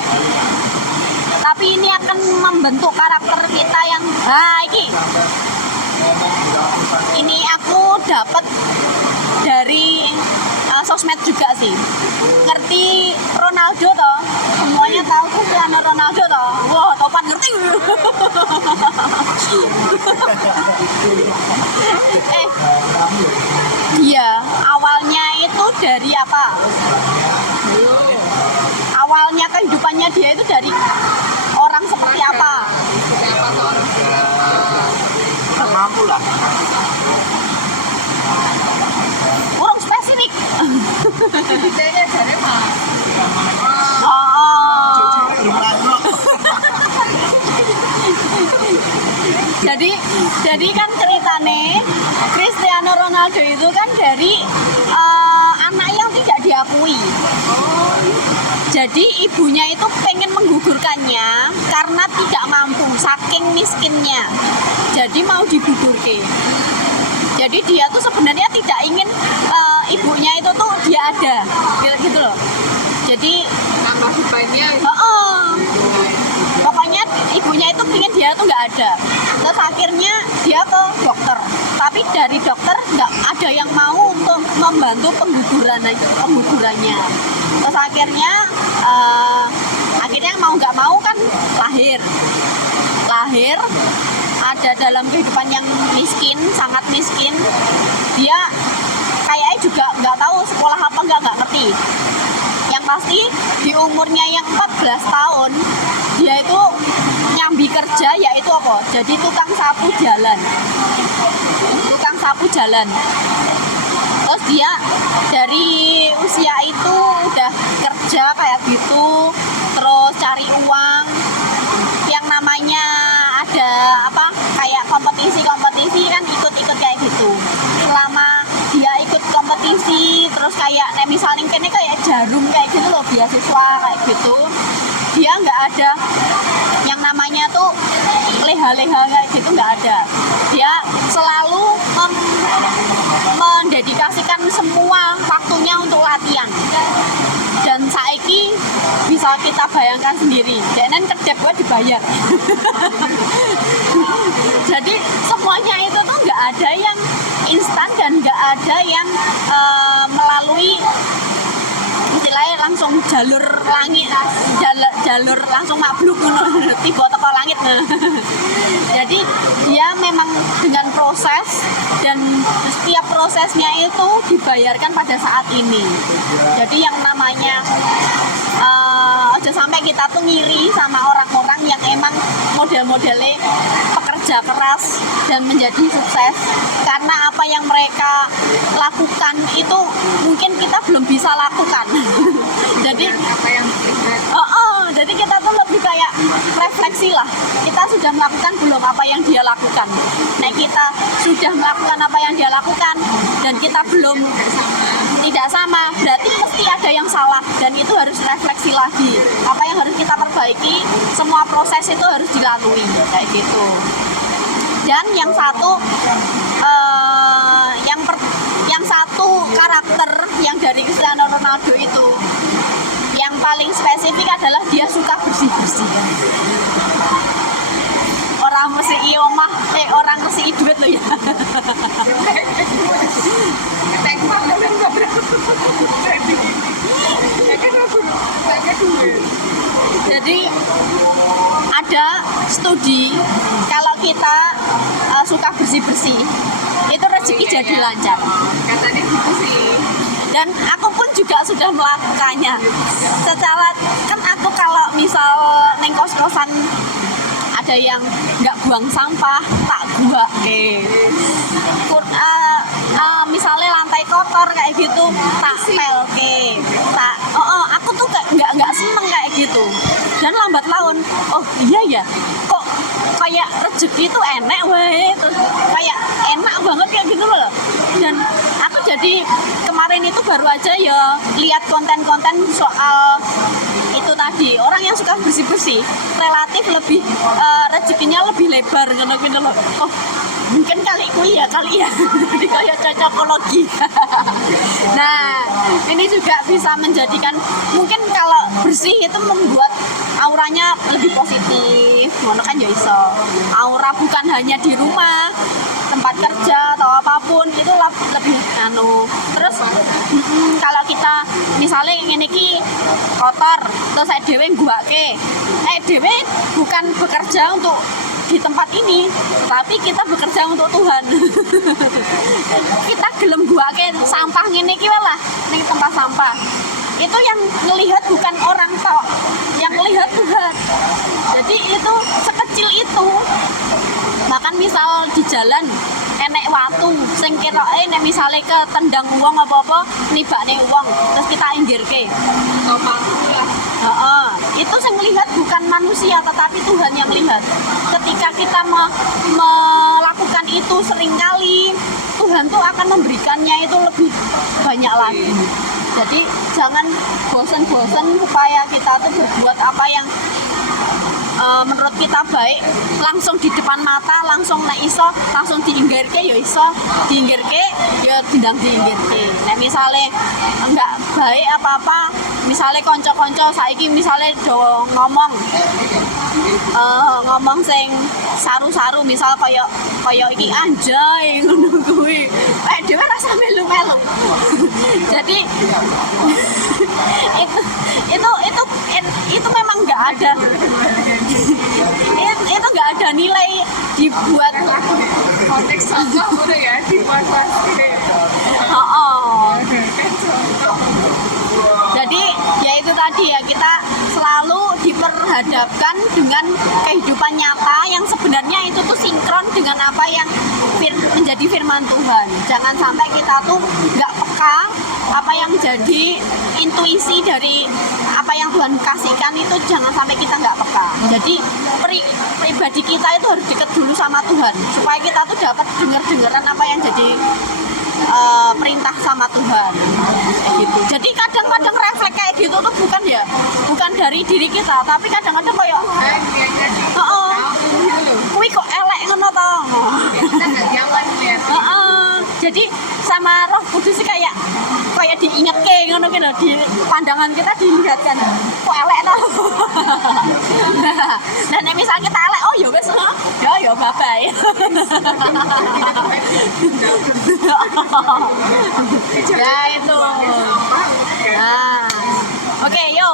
ini akan membentuk karakter kita yang ini aku dapat dari sosmed juga sih. Ngerti Ronaldo toh? Semuanya tahu Cristiano Ronaldo toh? Wah, Topan ngerti. Dia awalnya itu dari apa? Awalnya kehidupannya dia itu dari orang seperti apa? Nggak mampu lah. Kurang spesifik. Detailnya jadi mah. Jadi kan ceritane Cristiano Ronaldo itu kan dari anak yang tidak diakui. Jadi ibunya itu pengen menggugurkannya karena tidak mampu, saking miskinnya. Jadi mau digugurke. Jadi dia tuh sebenarnya tidak ingin ibunya itu tuh dia ada, gitu loh. Jadi Nambah bebannya. Pokoknya ibunya itu pingin dia tuh nggak ada. Terus akhirnya dia ke dokter, tapi dari dokter nggak ada yang mau untuk membantu penggugurannya. Terus akhirnya mau nggak mau kan lahir ada dalam kehidupan yang miskin, sangat miskin. Dia nggak ngerti. Yang pasti di umurnya yang 14 tahun dia itu nyambi kerja, yaitu apa? Jadi tukang sapu jalan. Tukang sapu jalan. Terus dia dari usia itu udah kerja kayak gitu, terus cari uang. Yang namanya ada apa kayak kompetisi kan ikut-ikut kayak gitu. Selama dia ikut kompetisi, terus kayak misalnya kene kayak jarum kayak gitu loh, beasiswa kayak gitu, dia nggak ada yang namanya tuh leha-leha kayak gitu, nggak ada. Dia selalu mendedikasikan semua waktunya untuk latihan. Dan saiki bisa kita bayangkan sendiri, dan kedep gue dibayar. Jadi semuanya itu tuh nggak ada yang instan dan nggak ada yang melalui istilahnya langsung jalur langit, jalur langsung mabluk tiba teko langit. Jadi dia memang dengan proses, dan setiap prosesnya itu dibayarkan pada saat ini. Jadi yang namanya aja sampai kita tuh ngiri sama orang-orang yang emang model-modelnya pekerja keras dan menjadi sukses, karena apa yang mereka lakukan itu mungkin kita belum bisa lakukan. Jadi jadi kita tuh lebih kayak refleksi lah, kita sudah melakukan belum apa yang dia lakukan. Nah, kita sudah melakukan apa yang dia lakukan dan kita belum tidak sama, berarti pasti ada yang salah, dan itu harus refleksi lagi apa yang harus kita perbaiki. Semua proses itu harus dilalui kayak gitu. Dan yang satu yang satu karakter yang dari Cristiano Ronaldo itu yang paling spesifik adalah dia suka bersih-bersih. Orang mesti omah, orang mesti duit loh ya. Jadi ada studi kalau kita suka bersih-bersih itu rezeki jadi lancar. Katanya gitu sih. Dan aku pun juga sudah melakukannya. Secara kan aku kalau misal neng kos-kosan ada yang nggak buang sampah, tak buang misalnya lantai kotor kayak gitu, tak pel aku tuh nggak seneng kayak gitu. Dan lambat laun, oh iya ya, kok kayak rezeki itu enak weh, terus kayak enak banget kayak gitu loh. Dan aku jadi kemarin itu baru aja ya lihat konten-konten soal itu tadi, orang yang suka bersih-bersih relatif lebih rezekinya lebih lebar gitu loh. Oh mungkin kali ya jadi kayak cocokologi. Nah ini juga bisa menjadikan, mungkin kalau bersih itu membuat auranya lebih positif, ngono kan ya iso. Aura bukan hanya di rumah, tempat kerja atau apapun itu lebih Terus kalau kita misalnya ngene iki kotor terus saya dhewe ngguake. Dhewe bukan bekerja untuk di tempat ini, tapi kita bekerja untuk Tuhan. Kita gelem guake sampah ngene iki lah ning tempat sampah. Itu yang ngelihat bukan orang tok, yang ngelihat Tuhan. Jadi itu sekecil itu. Bahkan misal di jalan enek watu sing keroke nek misale ketendang wong apa-apa nibakne wong terus kita inggirke. Itu sing lihat bukan manusia tetapi Tuhan yang lihat. Ketika kita melakukan itu seringkali, Tuhan tuh akan memberikannya itu lebih banyak lagi. Jadi jangan bosan-bosan supaya kita tuh berbuat apa yang menurut kita baik, langsung di depan mata, langsung nek iso langsung diinggirke ya iso, diinggirke ya dindang diinggirke. Nek misale enggak baik apa-apa, misale kanca-kanca saiki misale do ngomong sing saru-saru, misal kaya iki anjay ngono kuwi. Dhewe rasa melu-melu. Jadi itu memang nggak ada. Itu nggak ada nilai dibuat konteks contoh udah ya dibuat pasti. tadi ya, kita selalu diperhadapkan dengan kehidupan nyata yang sebenarnya itu tuh sinkron dengan apa yang menjadi firman Tuhan. Jangan sampai kita tuh nggak peka apa yang menjadi intuisi dari apa yang Tuhan kasihkan, itu jangan sampai kita nggak peka. Jadi pribadi kita itu harus dekat dulu sama Tuhan supaya kita tuh dapat dengar-dengaran apa yang jadi perintah sama Tuhan kayak gitu. Jadi kadang-kadang refleks kayak gitu tuh bukan dari diri kita, tapi kadang-kadang kayak kuwi kok elek ngono to. Kita nggak nyaman lihat. Jadi sama Roh Kudus sih kayak diingetke ngono ki lho, di pandangan kita dilihatkan kok elek to. Nah nek misal kita elek, oh ya wis ya bye bye. Ya itu. Nah, oke, yo.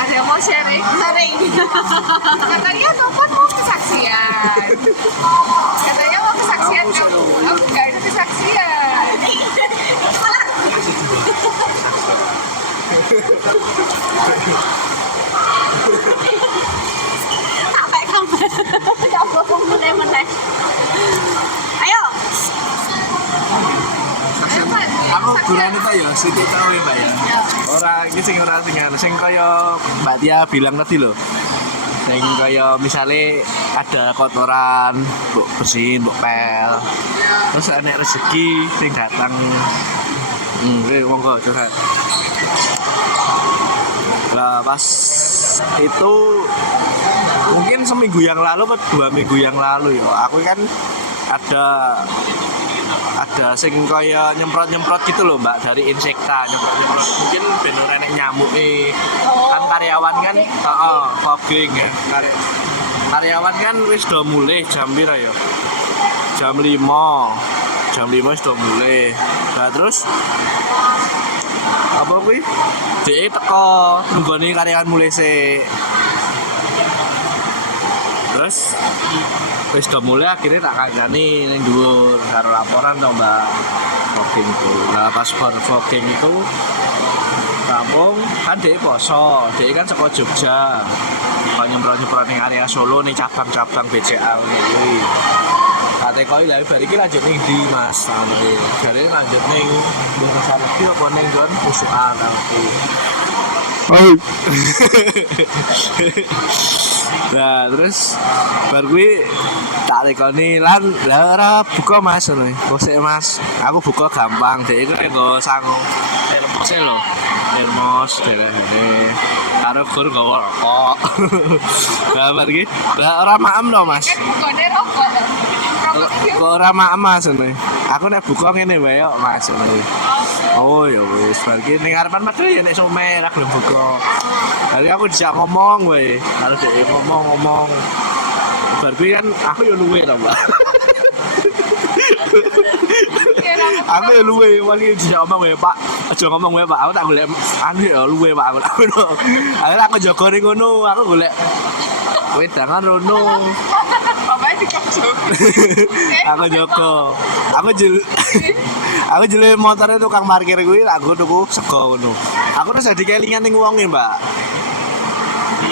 Ada yang mau sharing? Katanya Novan mau kesaksian. Katanya mau kesaksian. Aku nggak ada kesaksian. Sampai kamu. Kamu meneh-meneh. Ayo. Aku kurang itu ya, situ tahu ya Mbak ya. Orang ini sing kaya Mbak Tia bilang tadi loh. Sing kaya misalnya ada kotoran, mbok bersihin, mbok pel. Terus ada rezeki sing datang. Monggo curhat. Lah pas itu mungkin seminggu yang lalu atau 2 minggu yang lalu ya, aku kan ada sing kaya nyemprot gitu loh Mbak, dari insekta nyemprot mungkin bener enek nyamuk kan karyawan kan fogging ya, karyawan kan wis do mulih jam pira ya, jam 5 wis do mulih. Nah terus apa kuwi dhek teko nunggoni karyawan mulih sik, terus wis do mulai akhirnya tak kancani ning dhuwur karo laporan to Mbak fogging itu. Nah pas fogging itu rampung kan dhek poso, dhek kan saka Jogja, kok nyemprot-nyemprot ning area Solo ning cabang-cabang BCA ngene kuwi. Kate kok lha bar iki lanjut ning ndi Mas? Jare lanjut ning Desa Legi apa ning nggon Pusukan aku. Nah terus bar kuwi tak lekoni lan lah ora buka Mas ngono. Bosek Mas, aku buka gampang. Dek iku nggo sangu termos lho. Termos derene. Karo gur gawa rokok. Lah bar iki lah ora maem lho Mas. Bukane rokok lho. Kok ora maem Mas ngono. Aku nek buka ngene wae kok Mas ngono. Oh ya wis bar iki ning arepan padha ya nek sume ra gelem buka. Hari aku dijak ngomong wae, karo dhek ngomong. Bar kuwi kan aku yo luwe to, Mbak. Aku yo luwe, wali dijak ngomong wae, Pak. Aja ngomong wae, Pak. Aku tak golek anu yo luwe, Pak. Akhirnya aku jaga ning ngono, aku golek wedangan rono. Bapaknya dikocok. Aku joko. Aku jeli motornya tukang parkir kuwi aku tuku sego ngono. Aku terus jadi kelingan ning wonge, Mbak.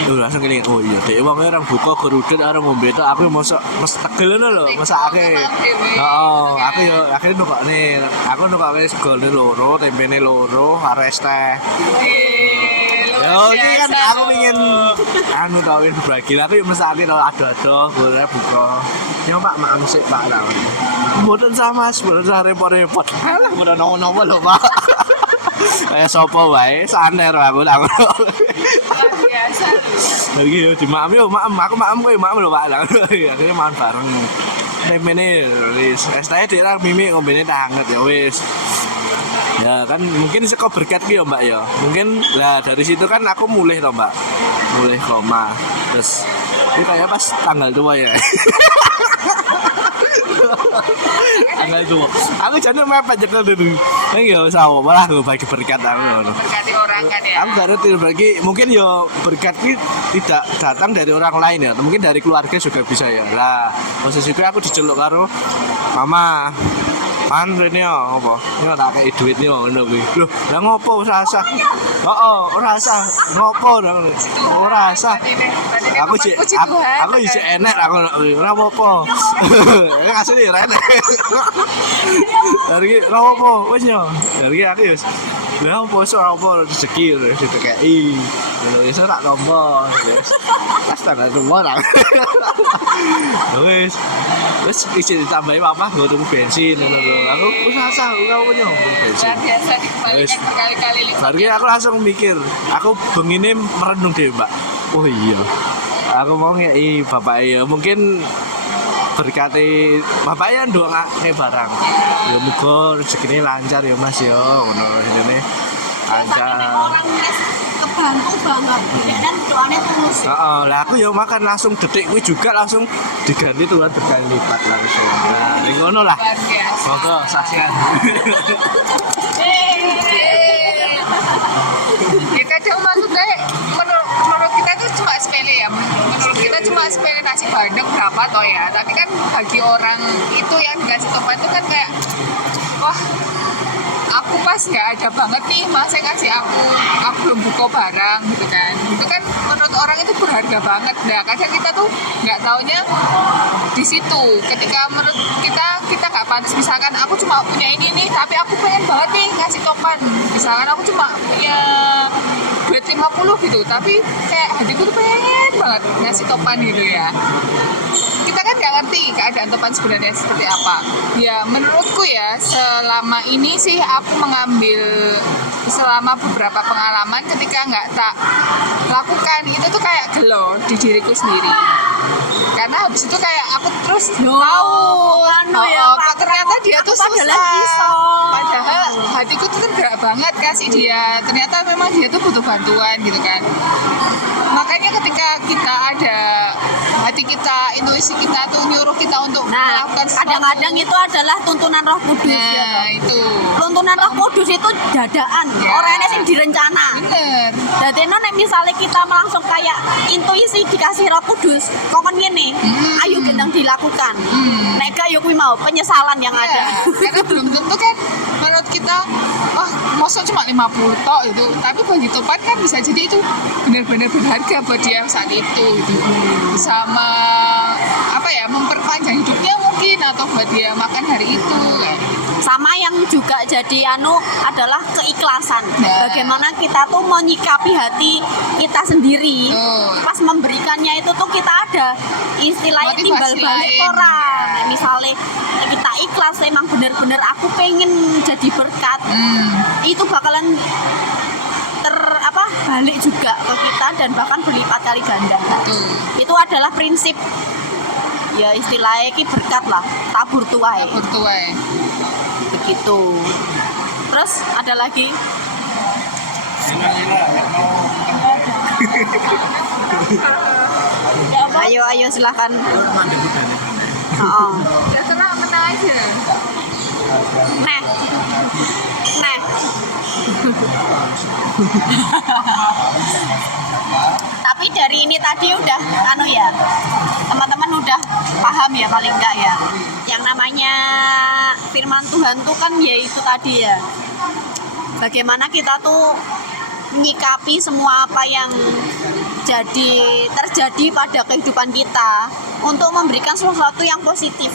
Langsung kelingan. Oh iya, dhek wonge orang buka geruduk arep ngombe tok, aku mosok tegel ngono lho, mesake. Heeh, aku yo akhire nukokne. Aku nukokne segone loro, tempene loro, karo es teh. Yo iki kan aku pengen anu kawin berbagi. Aku yo mesake to ado-ado boleh buka. Yo Pak, maaf sik Pak lah. Mboten sama Mas, mboten repot-repot. Alah, mboten nopo-nopo lho Pak. Sapa wae saner aku tak ngono. Biasa. Lagi yo dimaaf yo, aku maaf kowe, maaf lho Pak. Akhirnya makan bareng. Tempene wis es teh dirang mimi ngombene teh hangat ya wis. Ya kan mungkin seko berkat ki ya Mbak ya. Mungkin lah dari situ kan aku mulih to Mbak. Mulih koma. Terus ini kayak pas tanggal 2 ya. Tanggal 2. Aku jane mepet jekel dulu. Enggak usah malah aku bagi berkat aku ngono. Berkati orang kan ya. Aku gak ngerti bagi mungkin yo berkat ini tidak datang dari orang lain ya. Mungkin dari keluarga juga bisa ya. Lah, maksud juga aku diceluk karo mama. Rene yo apa? Yo tak kei duit yo ngono kuwi. Lho, lah ngopo ora sah? Heeh, ora sah. Ngopo dong? Ora sah. Aku isi enek aku ora apa-apa. Asli ora enek. Dari ora apa wis yo. Dari aku wis. Lah opo iso ora apa rezeki wis dikeki. Ngono iso tak tompo. Pas tanggal rumah lah. Wis isi ditambahi papa nggo tuku bensin ngono lho. Aku wis asah ora punya bensin. Luar biasa dikembalikan berkali-kali lipat. Hari aku langsung mikir, aku bengine merenung deh mbak. Oh iya, aku mau ngei bapak ya mungkin berkati bapak ya doang kayak barang. Ya muga rezekine lancar ya mas ya, ngono ini lancar. Orang kebantu banget dan doanya tulus. Heeh, lah aku ya makan langsung detik kuwi juga langsung diganti Tuhan berkali lipat langsung. Nah, ngono lah. Luar biasa. Monggo saksikan. Ya kadang maksudnya menurut kita itu cuma sepele ya, menurut kita cuma sepele nasi bandeng berapa toh ya, tapi kan bagi orang itu yang dikasih topan itu kan kayak wah aku pas nggak ada banget nih masa kasih aku belum buka barang gitu kan, itu kan menurut orang itu berharga banget. Nah kadang kita tuh nggak taunya di situ ketika menurut kita nggak pantas, misalkan aku cuma punya ini nih tapi aku pengen banget nih ngasih topan, misalkan aku cuma punya duit 50 gitu tapi kayak hatiku tuh pengen banget ngasih topan gitu ya. Kita kan nggak ngerti keadaan topan sebenarnya seperti apa ya. Menurutku ya selama ini sih aku mengambil selama beberapa pengalaman ketika nggak tak lakukan itu tuh kayak gelo di diriku sendiri, karena habis itu kayak aku terus tahu ternyata dia tuh susah, padahal hatiku tuh tergerak banget kasih dia, ternyata memang dia tuh butuh bantuan gitu kan. Makanya ketika kita ada hati kita, intuisi kita tuh nyuruh kita untuk melakukan sesuatu. Kadang-kadang itu adalah tuntunan Roh Kudus. Nah, itu. Tuntunan Roh Kudus itu dadaan. Ya. Orangnya sing direncana. Bener. Jadi nek misalnya kita langsung kayak intuisi dikasih Roh Kudus, kokon ngene, ayo gendang dilakukan. Nek gak yo kuwi mau penyesalan yang ada. Karena belum tentu kan menurut kita, wah masa cuma 50 tok itu, tapi bagi topan kan bisa jadi itu benar-benar berharga buat dia saat itu gitu. Sama apa ya, memperpanjang hidupnya mungkin, atau buat dia makan hari itu kan. Sama yang juga jadi adalah keikhlasan. Nah. Bagaimana kita tuh menyikapi hati kita sendiri. Pas memberikannya itu tuh kita ada istilahnya Motivasi timbal balik lain. orang. Misalnya kita ikhlas emang bener-bener aku pengen jadi berkat. Itu bakalan balik juga ke kita dan bahkan berlipat kali ganda. Itu adalah prinsip ya istilahnya ki berkat lah, tabur tuai. Bertuai. Begitu. Terus ada lagi? Ayo silakan. Oh. Ya tenang aja. Nah. Tapi dari ini tadi udah ya, teman-teman udah paham ya paling enggak ya. Yang namanya firman Tuhan tuh kan ya itu tadi ya. Bagaimana kita tuh menyikapi semua apa yang terjadi pada kehidupan kita untuk memberikan sesuatu yang positif.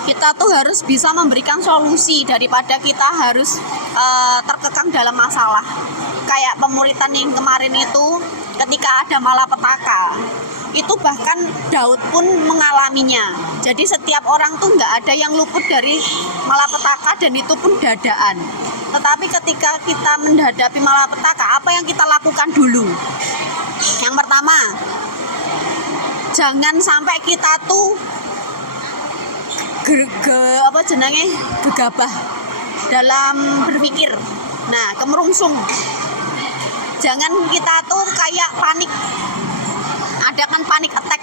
Kita tuh harus bisa memberikan solusi daripada kita harus terkekang dalam masalah. Kayak pemuritan yang kemarin itu ketika ada malapetaka, itu bahkan Daud pun mengalaminya. Jadi setiap orang tuh nggak ada yang luput dari malapetaka, dan itu pun dadaan. Tetapi ketika kita menghadapi malapetaka, apa yang kita lakukan dulu? Yang pertama, jangan sampai kita tuh gegabah dalam berpikir. Nah, kemerungsung. Jangan kita tuh kayak panik. Ada kan panik attack.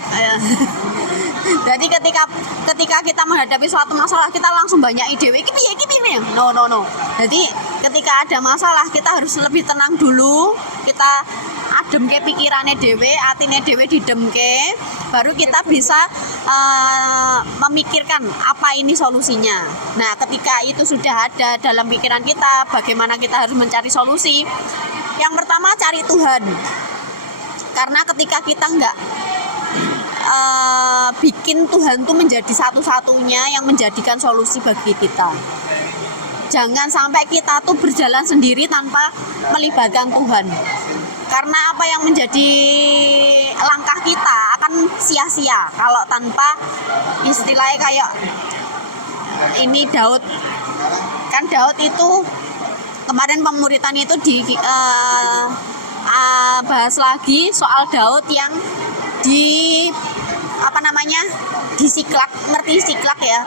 Jadi ketika kita menghadapi suatu masalah, kita langsung banyak ide. Iki piye? No. Jadi ketika ada masalah, kita harus lebih tenang dulu. Kita ngademke pikirane dhewe, atine dhewe didemke, baru kita bisa memikirkan apa ini solusinya. Nah, ketika itu sudah ada dalam pikiran kita, bagaimana kita harus mencari solusi? Yang pertama, cari Tuhan. Karena ketika kita nggak bikin Tuhan tuh menjadi satu-satunya yang menjadikan solusi bagi kita. Jangan sampai kita tuh berjalan sendiri tanpa melibatkan Tuhan. Karena apa yang menjadi langkah kita akan sia-sia kalau tanpa istilahnya kayak ini Daud. Kan Daud itu kemarin pemuritan itu bahas lagi soal Daud yang di apa namanya di Siklak, ngerti Siklak ya,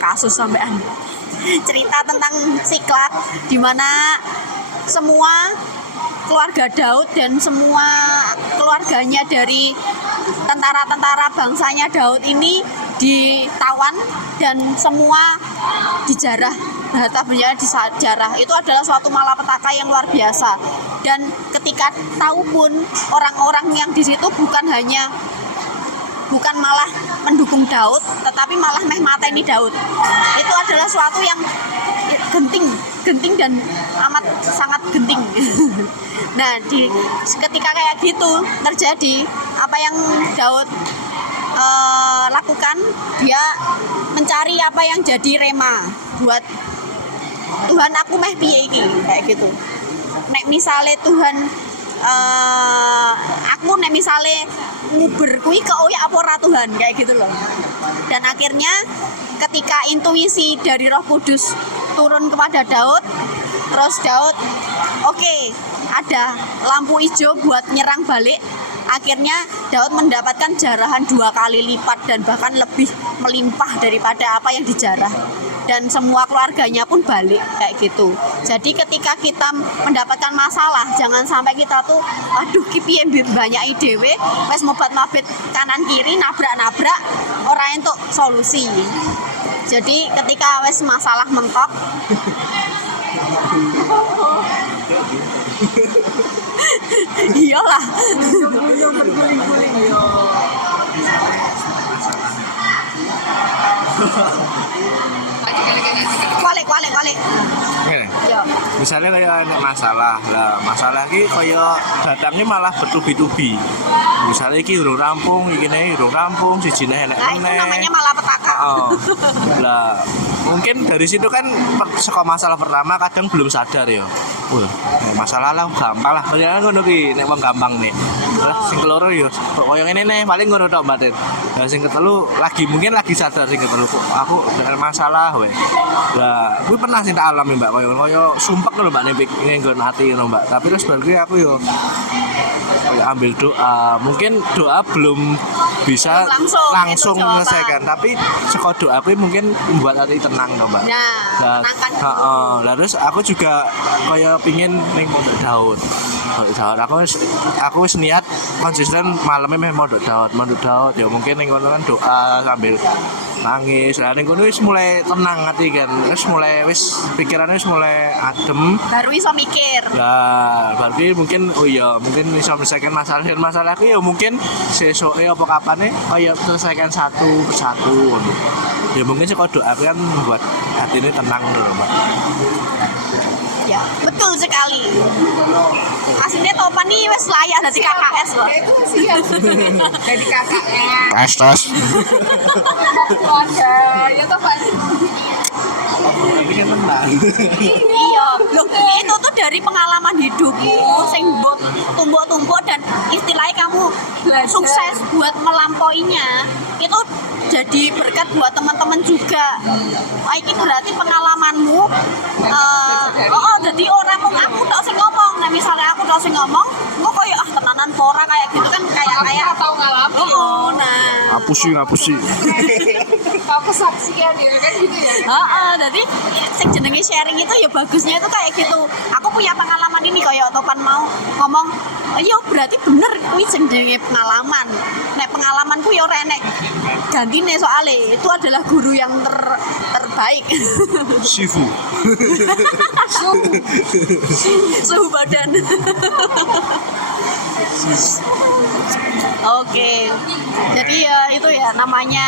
kasus sampean cerita tentang Siklak di mana semua keluarga Daud dan semua keluarganya dari tentara-tentara bangsanya Daud ini ditawan dan semua dijarah, harta bendanya dijarah. Itu adalah suatu malapetaka yang luar biasa. Dan ketika tahu pun orang-orang yang di situ bukan malah mendukung Daud, tetapi malah mateni Daud. Itu adalah suatu yang genting dan amat sangat genting. Nah, ketika kayak gitu terjadi, apa yang Daud lakukan, dia mencari apa yang jadi rema buat Tuhan, aku meh piye iki, kayak gitu. Nek misale Tuhan aku nek misale nguber kuwi keoyak apa ora Tuhan, kayak gitu loh. Dan akhirnya ketika intuisi dari Roh Kudus turun kepada Daud, terus Daud oke, ada lampu hijau buat nyerang balik. Akhirnya Daud mendapatkan jarahan 2 kali lipat dan bahkan lebih melimpah daripada apa yang dijarah. Dan semua keluarganya pun balik kayak gitu. Jadi ketika kita mendapatkan masalah, jangan sampai kita tuh aduh ki piye banyak idewe wes mobat-mabit kanan kiri, nabrak-nabrak ora entuk solusi. Jadi ketika wes masalah mentok iyalah Kualik. Ngene. Ya. Misalnya kayak ada masalah lah, masalah ki kayak datangnya malah bertubi-tubi. Misalnya ki urung rampung, iki nih urung rampung, sijine enek Nah, itu namanya malapetaka. Lah, mungkin dari situ kan saka masalah pertama kadang belum sadar ya. Masalah lah gampang lah. Ternyata ngono ki nek wong gampang nih. Lah sing keloro ya koyo ngene nih paling ngono tok Mbak Den. Lah sing ketelu mungkin lagi sadar sing ketelu aku dengan masalah we. Lah kuwi pernah sing tak alami Mbak koyo sumpek lho Mbak nek nggon ati ngono Mbak. Tapi terus bar kuwi aku yo ambil doa. Mungkin doa belum bisa langsung menyelesaikan, tapi saka doa kuwi mungkin membuat hati tenang to Mbak. Nah, tenangkan. Lah terus aku juga kaya pingin ning Pondok Daud. Aku wis niat konsisten malamnya meh Pondok Daud ya mungkin ning kono kan doa sambil nangis. Lah ning kono wis mulai tenang hati kan. Wis pikirannya wis mulai adem. Baru iso mikir. Lah, berarti mungkin mungkin bisa menyelesaikan masalahku ya mungkin sesuke apa kapane selesaikan satu persatu. Ya mungkin sih kalau doa kan membuat hati ini tenang dulu Mbak. Ya, betul sekali. Aslinya Topan nih wes layak dari KKS loh. Itu kasihan jadi kakaknya. Tos. Ada, ya Topan. Tapi kan tenang. Iya, loh itu tuh dari pengalaman hidupmu sing mbok tumbuk-tumbuk dan istilahnya kamu sukses buat melampauinya. Itu jadi berkat buat teman-teman juga. Ini berarti pengalamanmu jadi orang mau aku tok sing ngomong. Nah, misalnya aku tok sing ngomong, kok koyo tenanan pora kayak gitu kan kayak tahu ngalamin. Nah. Ngapusi. Tahu kesaksian ya kan gitu ya. Jadi sing jenenge sharing itu ya bagusnya itu kayak gitu. Aku punya pengalaman ini kayak Topan mau ngomong, iya berarti bener kuwi sing jenenge pengalaman. Nek pengalamanku ya ora enek gantine soalnya itu adalah guru yang terbaik. Shifu. Suhu badan. Oke, jadi ya itu ya namanya,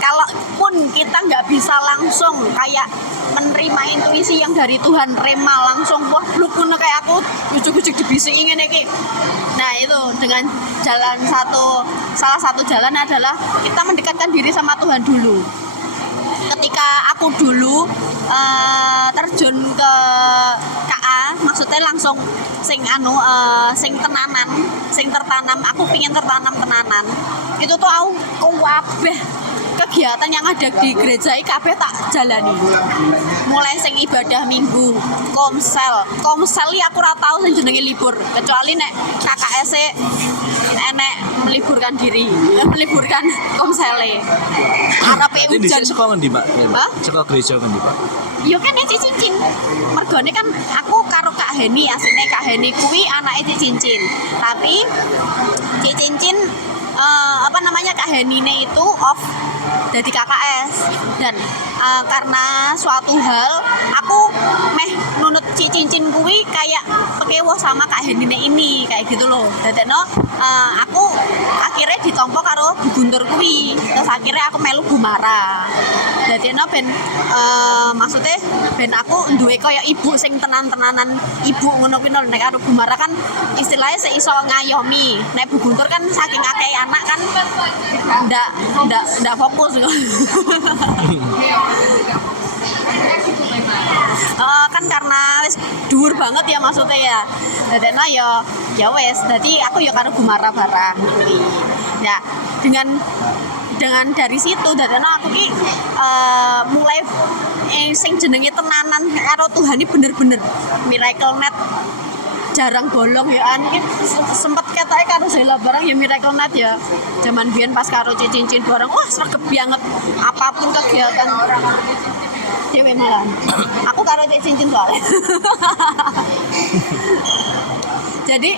kalaupun kita nggak bisa langsung kayak menerima intuisi yang dari Tuhan, rema langsung, wah lu kuno kayak aku ujuk-ujuk dibisik ingin iki. Nah itu dengan salah satu jalan adalah kita mendekatkan diri sama Tuhan dulu. Ketika aku dulu terjun ke KA, maksudnya langsung sing tertanam, aku pingin tertanam tenanan. Itu tuh aku kabeh kegiatan yang ada di gereja iki kabeh tak jalani. Mulai sing ibadah minggu, komsel iki aku ora tau sing jenenge libur, kecuali nek KKS enek meliburkan diri, meliburkan komsele. Arepe Jadi hujan. dhisik sekolah ngendi, Pak? Hah? Sekolah gereja ngendi, Pak? Yo kan Cik Cincin. Mergone kan aku karo Kak Heni, asline Kak Heni kuwi anake Cik Cincin. Tapi Cik Cincin Kak Henine itu off jadi KKS, dan karena suatu hal aku meh nunut Cik Cincin kuwi kayak pekewo sama Kak Henine ini kayak gitu loh. Dadekno aku akhirnya ditompo karo Bu Guntur kuwi. Terus akhirnya aku melu Gumara. Dadekno ben maksudnya ben aku duwe kaya ibu sing tenan-tenanan ibu ngono kuwi lho. Nek karo Gumara kan istilahnya seiso ngayomi. Nek Bu Guntur kan saking akeh anak kan ndak fokus. Kan karena wis dhuwur banget ya maksudnya ya. Dadekno ya wis, dadi aku ya karo Gumara barang kuwi. Ya, dengan dari situ dadekno aku ki mulai sing jenenge tenanan karo Tuhan iki bener-bener miracle net, jarang bolong ya an iki sempet ketoke karo Zela barang ya miracle net ya. Zaman biyen pas karo Cik Cincin barang wah sregep banget apapun kegiatan dewe malah. Aku karo Cik Cincin soalnya. Jadi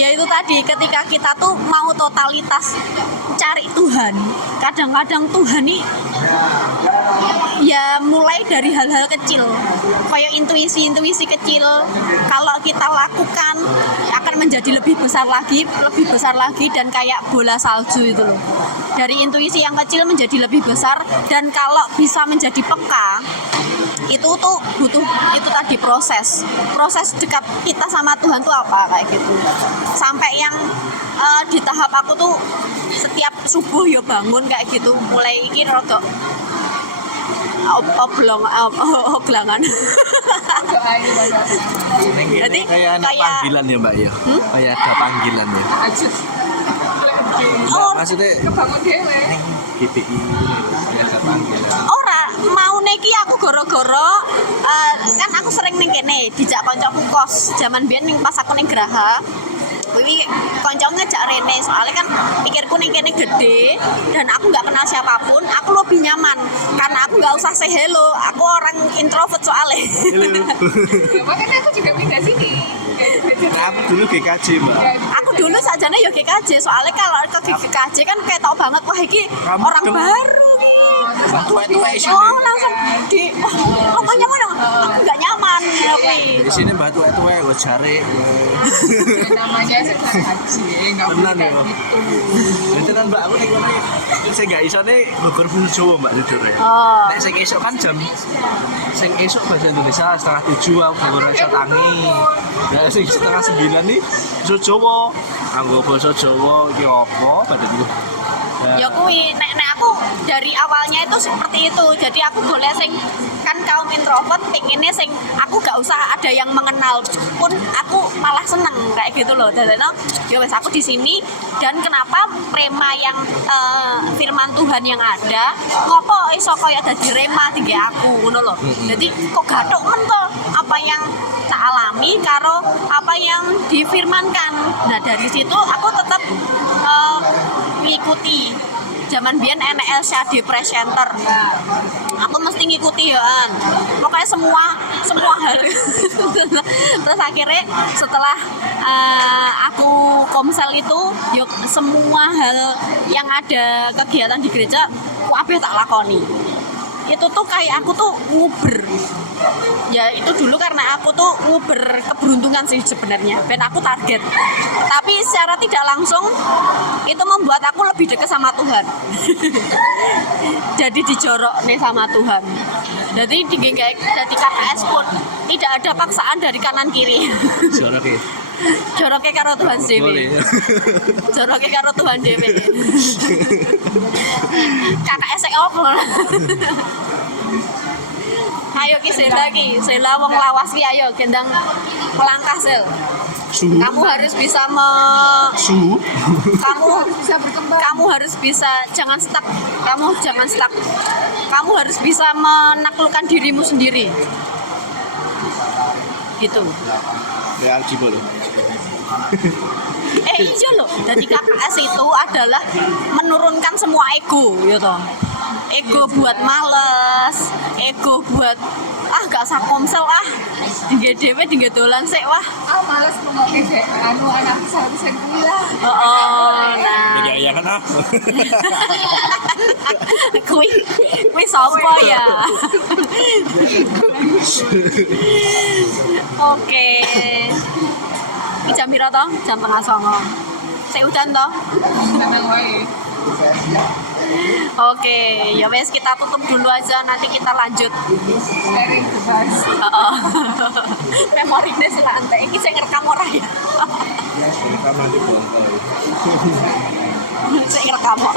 ya itu tadi, ketika kita tuh mau totalitas cari Tuhan, kadang-kadang Tuhan nih ya mulai dari hal-hal kecil, kayak intuisi kecil, kalau kita lakukan akan menjadi lebih besar lagi, dan kayak bola salju itu loh. Dari intuisi yang kecil menjadi lebih besar, dan kalau bisa menjadi peka, itu tuh butuh itu tadi proses dekat kita sama Tuhan tuh apa kayak gitu. Sampai yang di tahap aku tuh setiap subuh ya bangun kayak gitu, mulai iki rodok oblangan. Jadi kayak anak panggilan ya, Mbak ya. Kayak ada panggilan ya. Maksudnya kebangun dewe. GPI kayak ada panggilan. Ora mau neki aku goro-goro kan aku sering ning kene dijak kancaku kos zaman biyen ning pas aku ning Graha. Kuwi kanca ngejak Rene, soalnya kan pikirku ning kene gede dan aku nggak kenal siapapun, aku lebih nyaman karena aku nggak usah say hello, aku orang introvert soalnya. Makanya aku juga pindah sini. Nah, aku dulu GKJ, Mbak. Aku dulu sajane ya GKJ, soalnya kalau ke GKJ kan kayak tau banget wah iki orang baru nih. Oh langsung ngomongnya mana? Aku nggak nyaman tapi. Di sini Mbak tua-tua gue cari. Namanya sekarang haji, nggak boleh Tenan ya. kayak gitu. Tenan Mbak, aku nih kono saya nggak iso nih gugur full Jawa Mbak jujur ya. Oh. Nek sing esok kan jam sing esok bahasa Indonesia 6:30 aku gugur iso tangi. Ya sing 8:30 nih iso Jawa. Anggo basa Jawa iki apa pada dulu. Ya kuwi nek aku dari awalnya itu seperti itu. Jadi aku boleh sing kan kaum introvert pengennya sing aku gak usah ada yang mengenal pun aku malah seneng kayak gitu loh. Dan ya wes aku di sini, dan kenapa rema yang firman Tuhan yang ada ngopo iso koyo dadi rema tiga aku ngono loh. Jadi kok gathuk men to apa yang tak alami karo apa yang difirmankan. Nah dari situ aku tetap ngikuti. Zaman biyen enek LCD Press Center. Aku mesti ngikuti ya an. Pokoknya semua hal. Terus akhirnya setelah aku komsel itu, yuk semua hal yang ada kegiatan di gereja kabeh tak lakoni. itu tuh kayak aku tuh nguber. Ya itu dulu karena aku tuh nguber keberuntungan sih sebenarnya, dan aku target. Tapi secara tidak langsung itu membuat aku lebih dekat sama Tuhan. Jadi dijorok nih sama Tuhan. Jadi di KKS pun tidak ada paksaan dari kanan kiri. Jorok ya. Joroke karo Tuhan Boleh. dewe. Joroke karo Tuhan dewe. KKS e opo? Ayo ki Sela wong lawas ki ayo gendang melangkah Sel. Suhu. Kamu harus bisa Suhu. Bisa berkembang. kamu harus bisa jangan stuck. Kamu jangan stuck. Kamu harus bisa menaklukkan dirimu sendiri. Gitu. Ya Arji boleh. Iya loh, jadi KKS itu adalah menurunkan semua ego gitu. Ego buat males, ego buat gak usah komsel tinggal dewe tinggal dolan sik wah. Males ngrungokke dek anak bisa kuwi lah. Nah. Ya kan Kuwi sapa ya? Oke. Iki jam piro to? Jam 8:30. Sik udan to? Memang wae. Oke, ya wes kita tutup dulu aja, nanti kita lanjut. Sharing bebas. Heeh. Memori des lantai iki sing ngerekam ora ya? Rekaman di belakang. Sing ngerekam kok.